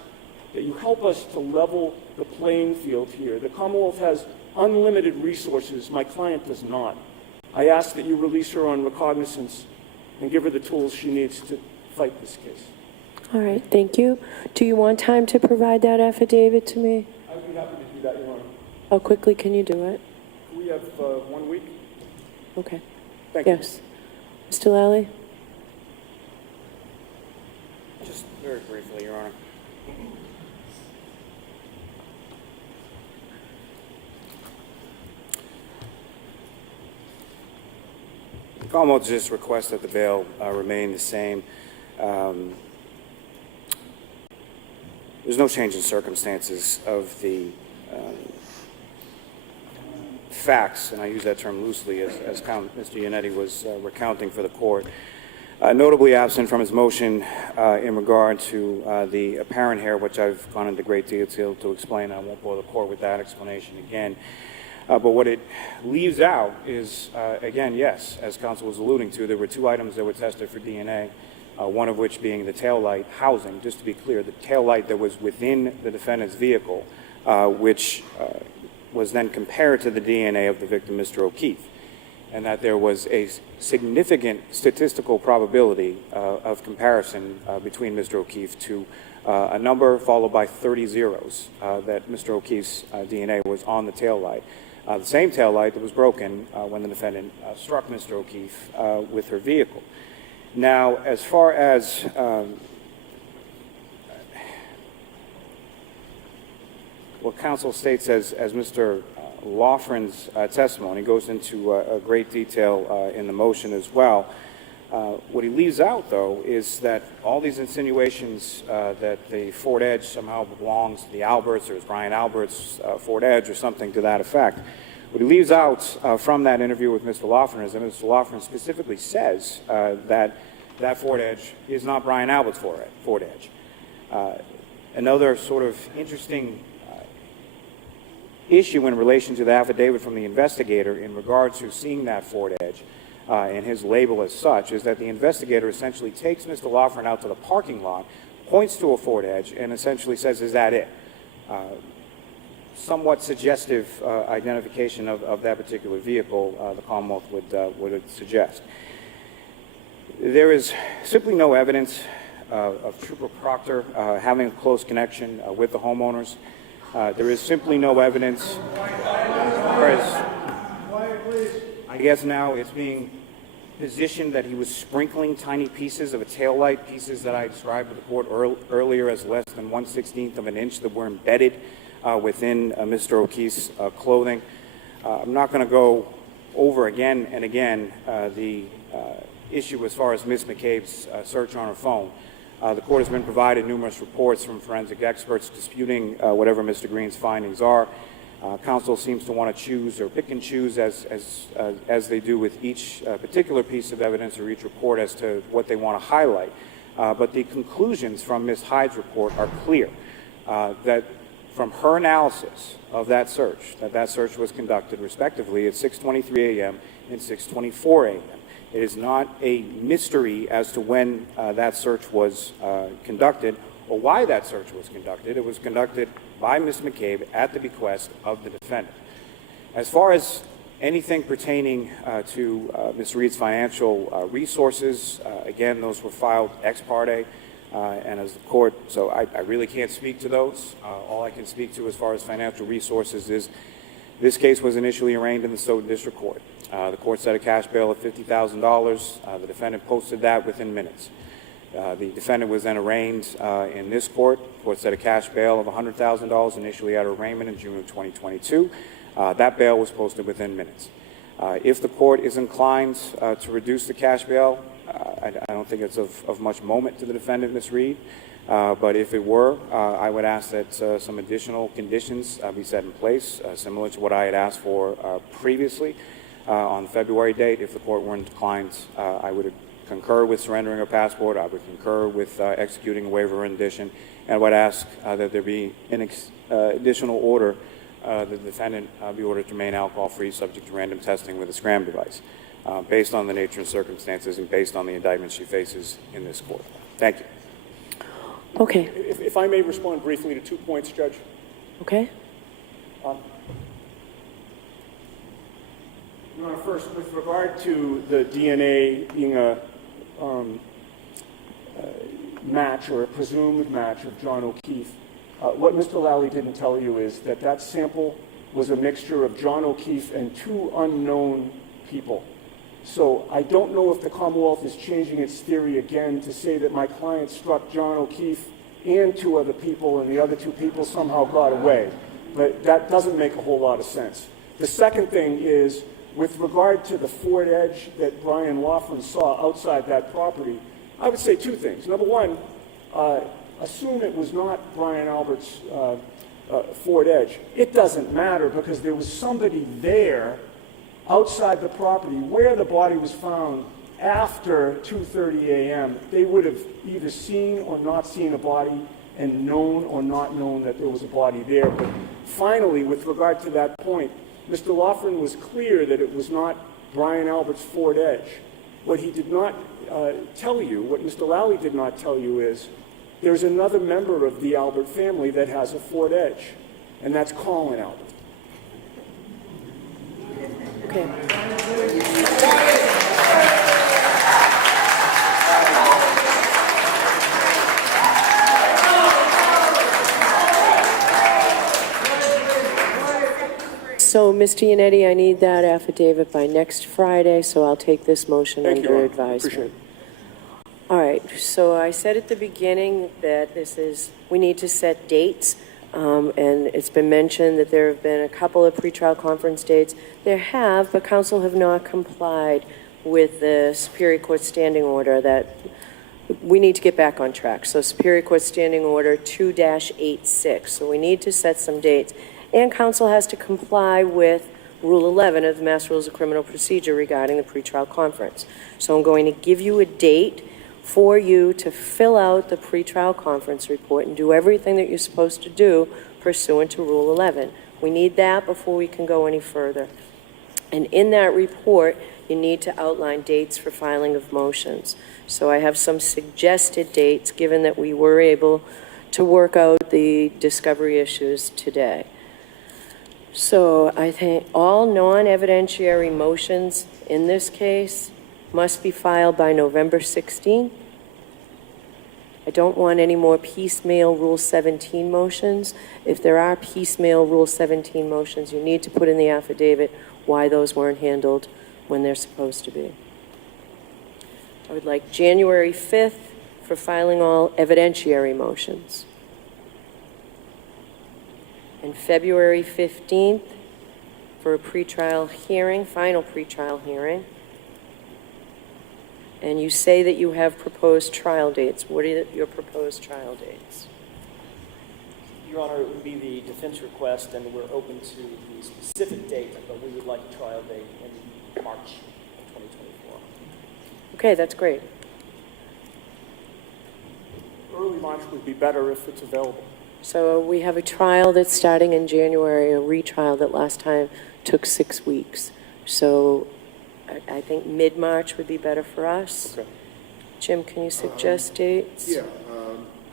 that you help us to level the playing field here. The Commonwealth has unlimited resources. My client does not. I ask that you release her on recognizance and give her the tools she needs to fight this case. All right, thank you. Do you want time to provide that affidavit to me? I'd be happy to do that, Your Honor. How quickly can you do it? We have 1 week. Okay. Thank you. Yes. Mr. Lally? Just very briefly, Your Honor. The Commonwealth just requests that the bail remain the same. There's no change in circumstances of the facts, and I use that term loosely as Mr. Yannetti was recounting for the court. Notably absent from his motion in regard to the apparent hair, which I've gone into great detail to explain. I won't bore the court with that explanation again. But what it leaves out is, again, yes, as counsel was alluding to, there were 2 items that were tested for DNA, one of which being the taillight housing. Just to be clear, the taillight that was within the defendant's vehicle, which was then compared to the DNA of the victim, Mr. O'Keefe, and that there was a significant statistical probability of comparison between Mr. O'Keefe to a number followed by 30 zeros, that Mr. O'Keefe's DNA was on the taillight. The same taillight that was broken when the defendant struck Mr. O'Keefe with her vehicle. Now, as far as what counsel states as Mr. Loughran's testimony goes into great detail in the motion as well. What he leaves out, though, is that all these insinuations that the Ford Edge somehow belongs to the Alberts, or is Brian Albert's Ford Edge, or something to that effect. What he leaves out from that interview with Mr. Loughran is that Mr. Loughran specifically says that Ford Edge is not Brian Albert's Ford Edge. Another sort of interesting issue in relation to the affidavit from the investigator in regard to seeing that Ford Edge and his label as such is that the investigator essentially takes Mr. Loughran out to the parking lot, points to a Ford Edge, and essentially says, "Is that it?" Somewhat suggestive identification of that particular vehicle, the Commonwealth would suggest. There is simply no evidence of Trooper Proctor having a close connection with the homeowners. There is simply no evidence. Whereas, I guess now it's being positioned that he was sprinkling tiny pieces of a taillight, pieces that I described to the court earlier as less than 1/16 of an inch that were embedded within Mr. O'Keefe's clothing. I'm not going to go over again and again the issue as far as Ms. McCabe's search on her phone. The court has been provided numerous reports from forensic experts disputing whatever Mr. Green's findings are. Counsel seems to want to choose or pick and choose as they do with each particular piece of evidence or each report as to what they want to highlight. But the conclusions from Ms. Hyde's report are clear, that from her analysis of that search was conducted respectively at 6:23 a.m. and 6:24 a.m. It is not a mystery as to when that search was conducted or why that search was conducted. It was conducted by Ms. McCabe at the bequest of the defendant. As far as anything pertaining to Ms. Reed's financial resources, again, those were filed ex parte, and as the court, so I really can't speak to those. All I can speak to as far as financial resources is this case was initially arraigned in the Stoughton District Court. The court set a cash bail of $50,000. The defendant posted that within minutes. The defendant was then arraigned in this court. The court set a cash bail of $100,000 initially at arraignment in June of 2022. That bail was posted within minutes. If the court is inclined to reduce the cash bail, I don't think it's of much moment to the defendant, Ms. Reed. But if it were, I would ask that some additional conditions be set in place, similar to what I had asked for previously on the February date. If the court were inclined, I would concur with surrendering her passport. I would concur with executing a waiver of rendition, and I would ask that there be an additional order that the defendant be ordered to remain alcohol-free, subject to random testing with a SCRAM device, based on the nature and circumstances and based on the indictment she faces in this court. Thank you. Okay. If I may respond briefly to 2 points, Judge. Okay. Your Honor, first, with regard to the DNA being match or a presumed match of John O'Keefe. What Mr. Lally didn't tell you is that that sample was a mixture of John O'Keefe and 2 unknown people. So I don't know if the Commonwealth is changing its theory again to say that my client struck John O'Keefe and 2 other people, and the other 2 people somehow got away. But that doesn't make a whole lot of sense. The second thing is, with regard to the Ford Edge that Brian Laughlin saw outside that property, I would say 2 things. Number one, assume it was not Brian Albert's Ford Edge. It doesn't matter because there was somebody there outside the property where the body was found after 2:30 a.m. They would have either seen or not seen a body and known or not known that there was a body there. But finally, with regard to that point, Mr. Laughlin was clear that it was not Brian Albert's Ford Edge. What he did not tell you, what Mr. Lally did not tell you is there's another member of the Albert family that has a Ford Edge, and that's Colin Albert. Okay. So, Mr. Yannetti, I need that affidavit by next Friday, so I'll take this motion Thank you, under Ron. advisement. Appreciate it. All right, so I said at the beginning that we need to set dates, and it's been mentioned that there have been a couple of pretrial conference dates. There have, but council have not complied with the Superior Court standing order that we need to get back on track. So Superior Court standing order 2-86, so we need to set some dates. And council has to comply with Rule 11 of the Mass Rules of Criminal Procedure regarding the pretrial conference. So I'm going to give you a date for you to fill out the pretrial conference report and do everything that you're supposed to do pursuant to Rule 11. We need that before we can go any further. And in that report, you need to outline dates for filing of motions. So I have some suggested dates, given that we were able to work out the discovery issues today. So I think all non-evidentiary motions in this case must be filed by November 16th. I don't want any more piecemeal Rule 17 motions. If there are piecemeal Rule 17 motions, you need to put in the affidavit why those weren't handled when they're supposed to be. I would like January 5th for filing all evidentiary motions. And February 15th for a pretrial hearing, final pretrial hearing. And you say that you have proposed trial dates. What are your proposed trial dates? Your Honor, it would be the defense request, and we're open to the specific date, but we would like a trial date in March of 2024. Okay, that's great. Early March would be better if it's available. So we have a trial that's starting in January, a retrial that last time took 6 weeks. So I think mid-March would be better for us. Okay. Jim, can you suggest dates? Yeah,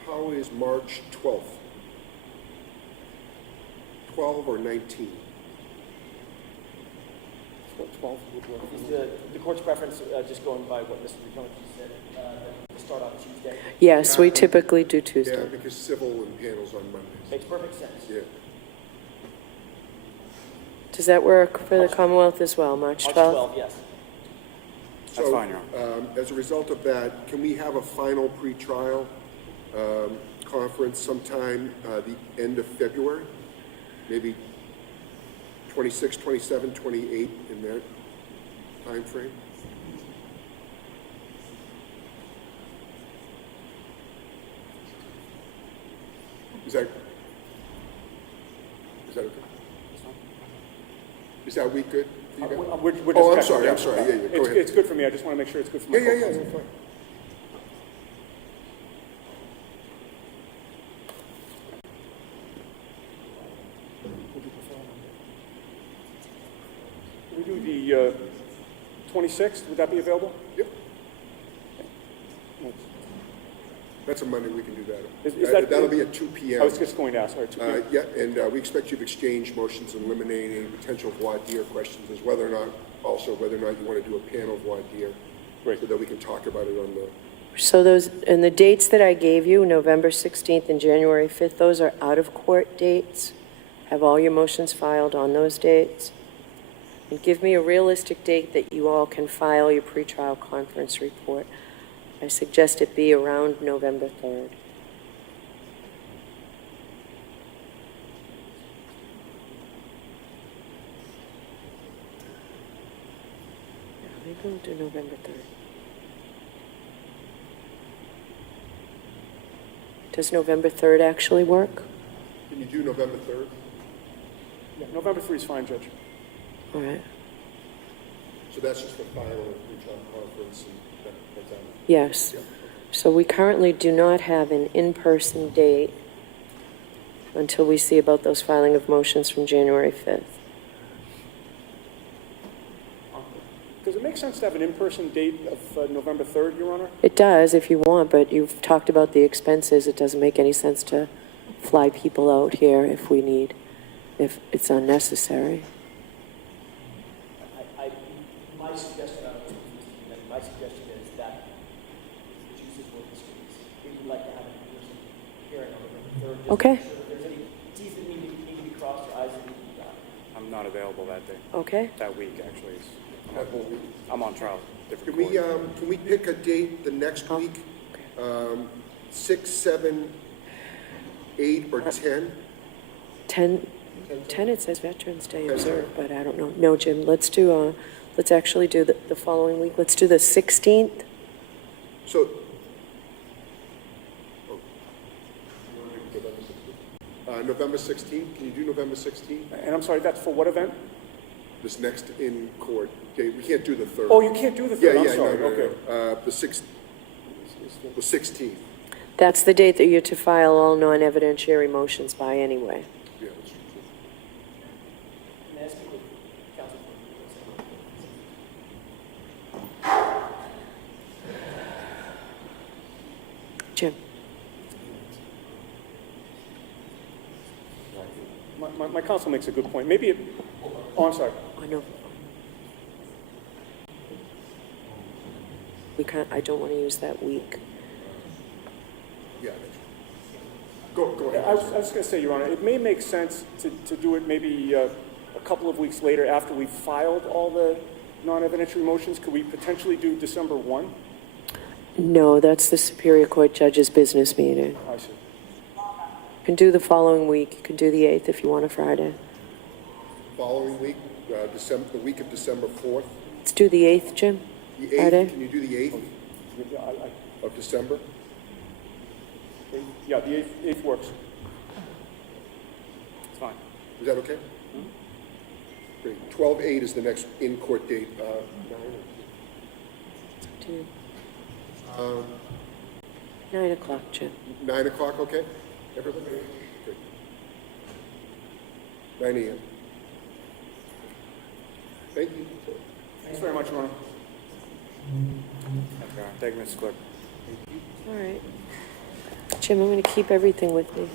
how is March 12th? 12 or 19? 12 would work. Is the court's preference, just going by what Mr. Jones said, to start on Tuesday? Yes, we typically do Yeah, Tuesday. because civil and panels on Mondays. Makes perfect sense. Yeah. Does that work for the Commonwealth as well, March March 12th? 12, yes. That's So, fine, Your Honor. as a result of that, can we have a final pretrial conference sometime the end of February? Maybe 26, 27, 28 in that time frame? Is that okay? Is that week good? for you guys? We're just Oh, I'm checking, sorry, yeah. I'm sorry. Yeah, yeah, go ahead. It's good for me. I just want to make sure it's good for my Yeah, folks. fine. Can we do the 26th? Would that be available? Yep. That's a Monday, we can do that. Is that- That'll be at 2 p.m. I was just going to ask. All right, 2 p.m. Yeah, and we expect you to exchange motions and eliminate any potential voir dire questions, as whether or not you want to do a panel voir dire. Great. So that we can talk about it on So those, and the dates that I gave you, November 16th and January 5th, those are out-of-court dates. Have all your motions filed on those dates. And give me a realistic date that you all can file your pretrial conference report. I suggest it be around November 3rd. Yeah, maybe we'll do November 3rd. Does November 3rd actually work? Can you do November 3rd? Yeah, November 3 is fine, Judge. All right. So that's just the final pre-trial conference and that's out. Yes. Yeah. So we currently do not have an in-person date until we see about those filing of motions from January 5th. Does it make sense to have an in-person date of November 3rd, Your Honor? It does if you want, but you've talked about the expenses. It doesn't make any sense to fly people out here if we need, if it's unnecessary. My suggestion, my suggestion is that the juices will be squeezed. We would like to have an in-person hearing on November 3rd. Just to Okay. make sure if there's any T's that need to be crossed or I's that need to be dotted. I'm not available that day, Okay? that week, actually. That whole week. I'm on trial, different Can we, court. can we pick a date the next Oh, week? 6, 7, 8, or 10? 10 it says Veterans Day observed, but I don't know. No, Jim, let's do, let's actually do the following week. Let's do the 16th. So, November 16th, can you do November 16th? And I'm sorry, that's for what event? This next in-court date, we can't do the 3rd. Oh, you can't do the 3rd, Yeah, I'm yeah, sorry, no, okay. the 16th. That's the date that you're to file all non-evidentiary motions by anyway. Yeah, that's true. May I speak with counsel? Jim? My counsel makes a good point. Maybe it, oh, I'm sorry. I know. We can't, I don't want to use that week. Yeah, that's true. Go I ahead. was going to say, Your Honor, it may make sense to do it maybe a couple of weeks later after we've filed all the non-evidentiary motions. Could we potentially do December 1? No, that's the Superior Court judge's business meeting. I see. You can do the following week. You can do the 8th if you want a Friday. Following week, the week of December 4th. Let's do the 8th, Jim. The 8th, Friday? can you do the 8th of December? Yeah, the 8th works. It's fine. Is that okay? Great. 12/8 is the next in-court date. Do you- 9 o'clock, Jim. 9 o'clock, okay? Everybody? Great. 9 a.m. Thank you. Thanks very much, Your Honor. Thank you, Mr. Clerk. All right. Jim, I'm going to keep everything with me.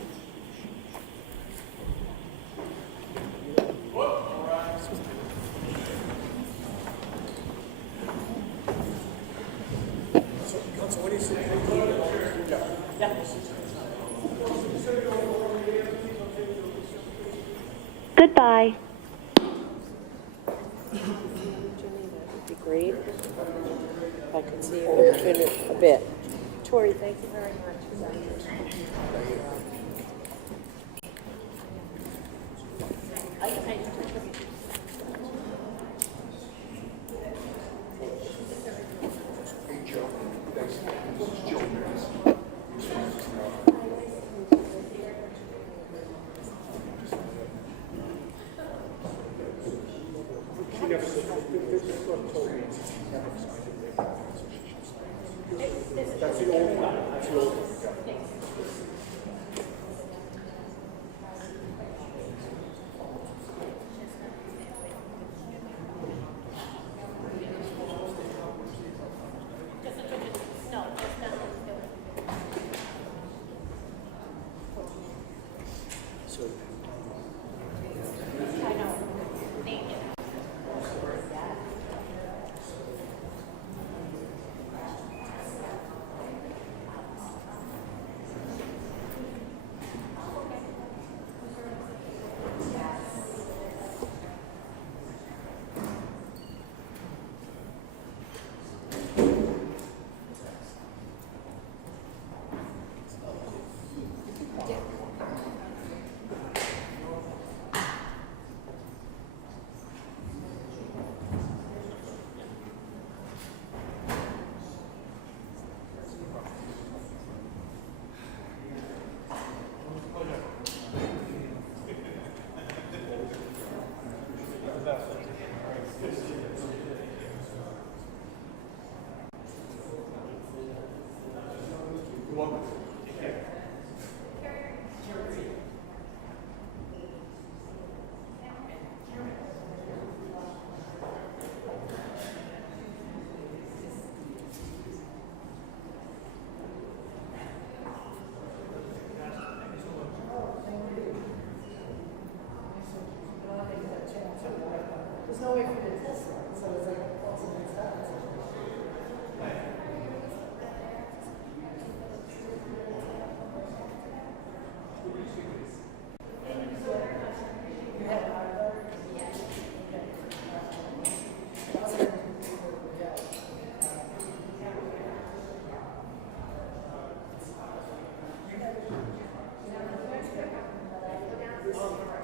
Goodbye. Jimmy, that would be great. If I could see you in a bit. Tori, thank you very much. That's the old one.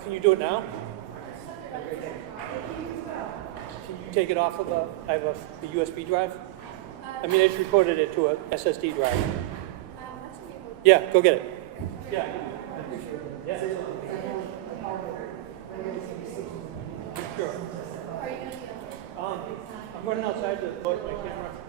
can you do it now? Can you take it off of I have the USB drive? I mean, I just recorded it to a SSD drive. Yeah, go get it. Yeah. Sure. I'm running outside to load my camera.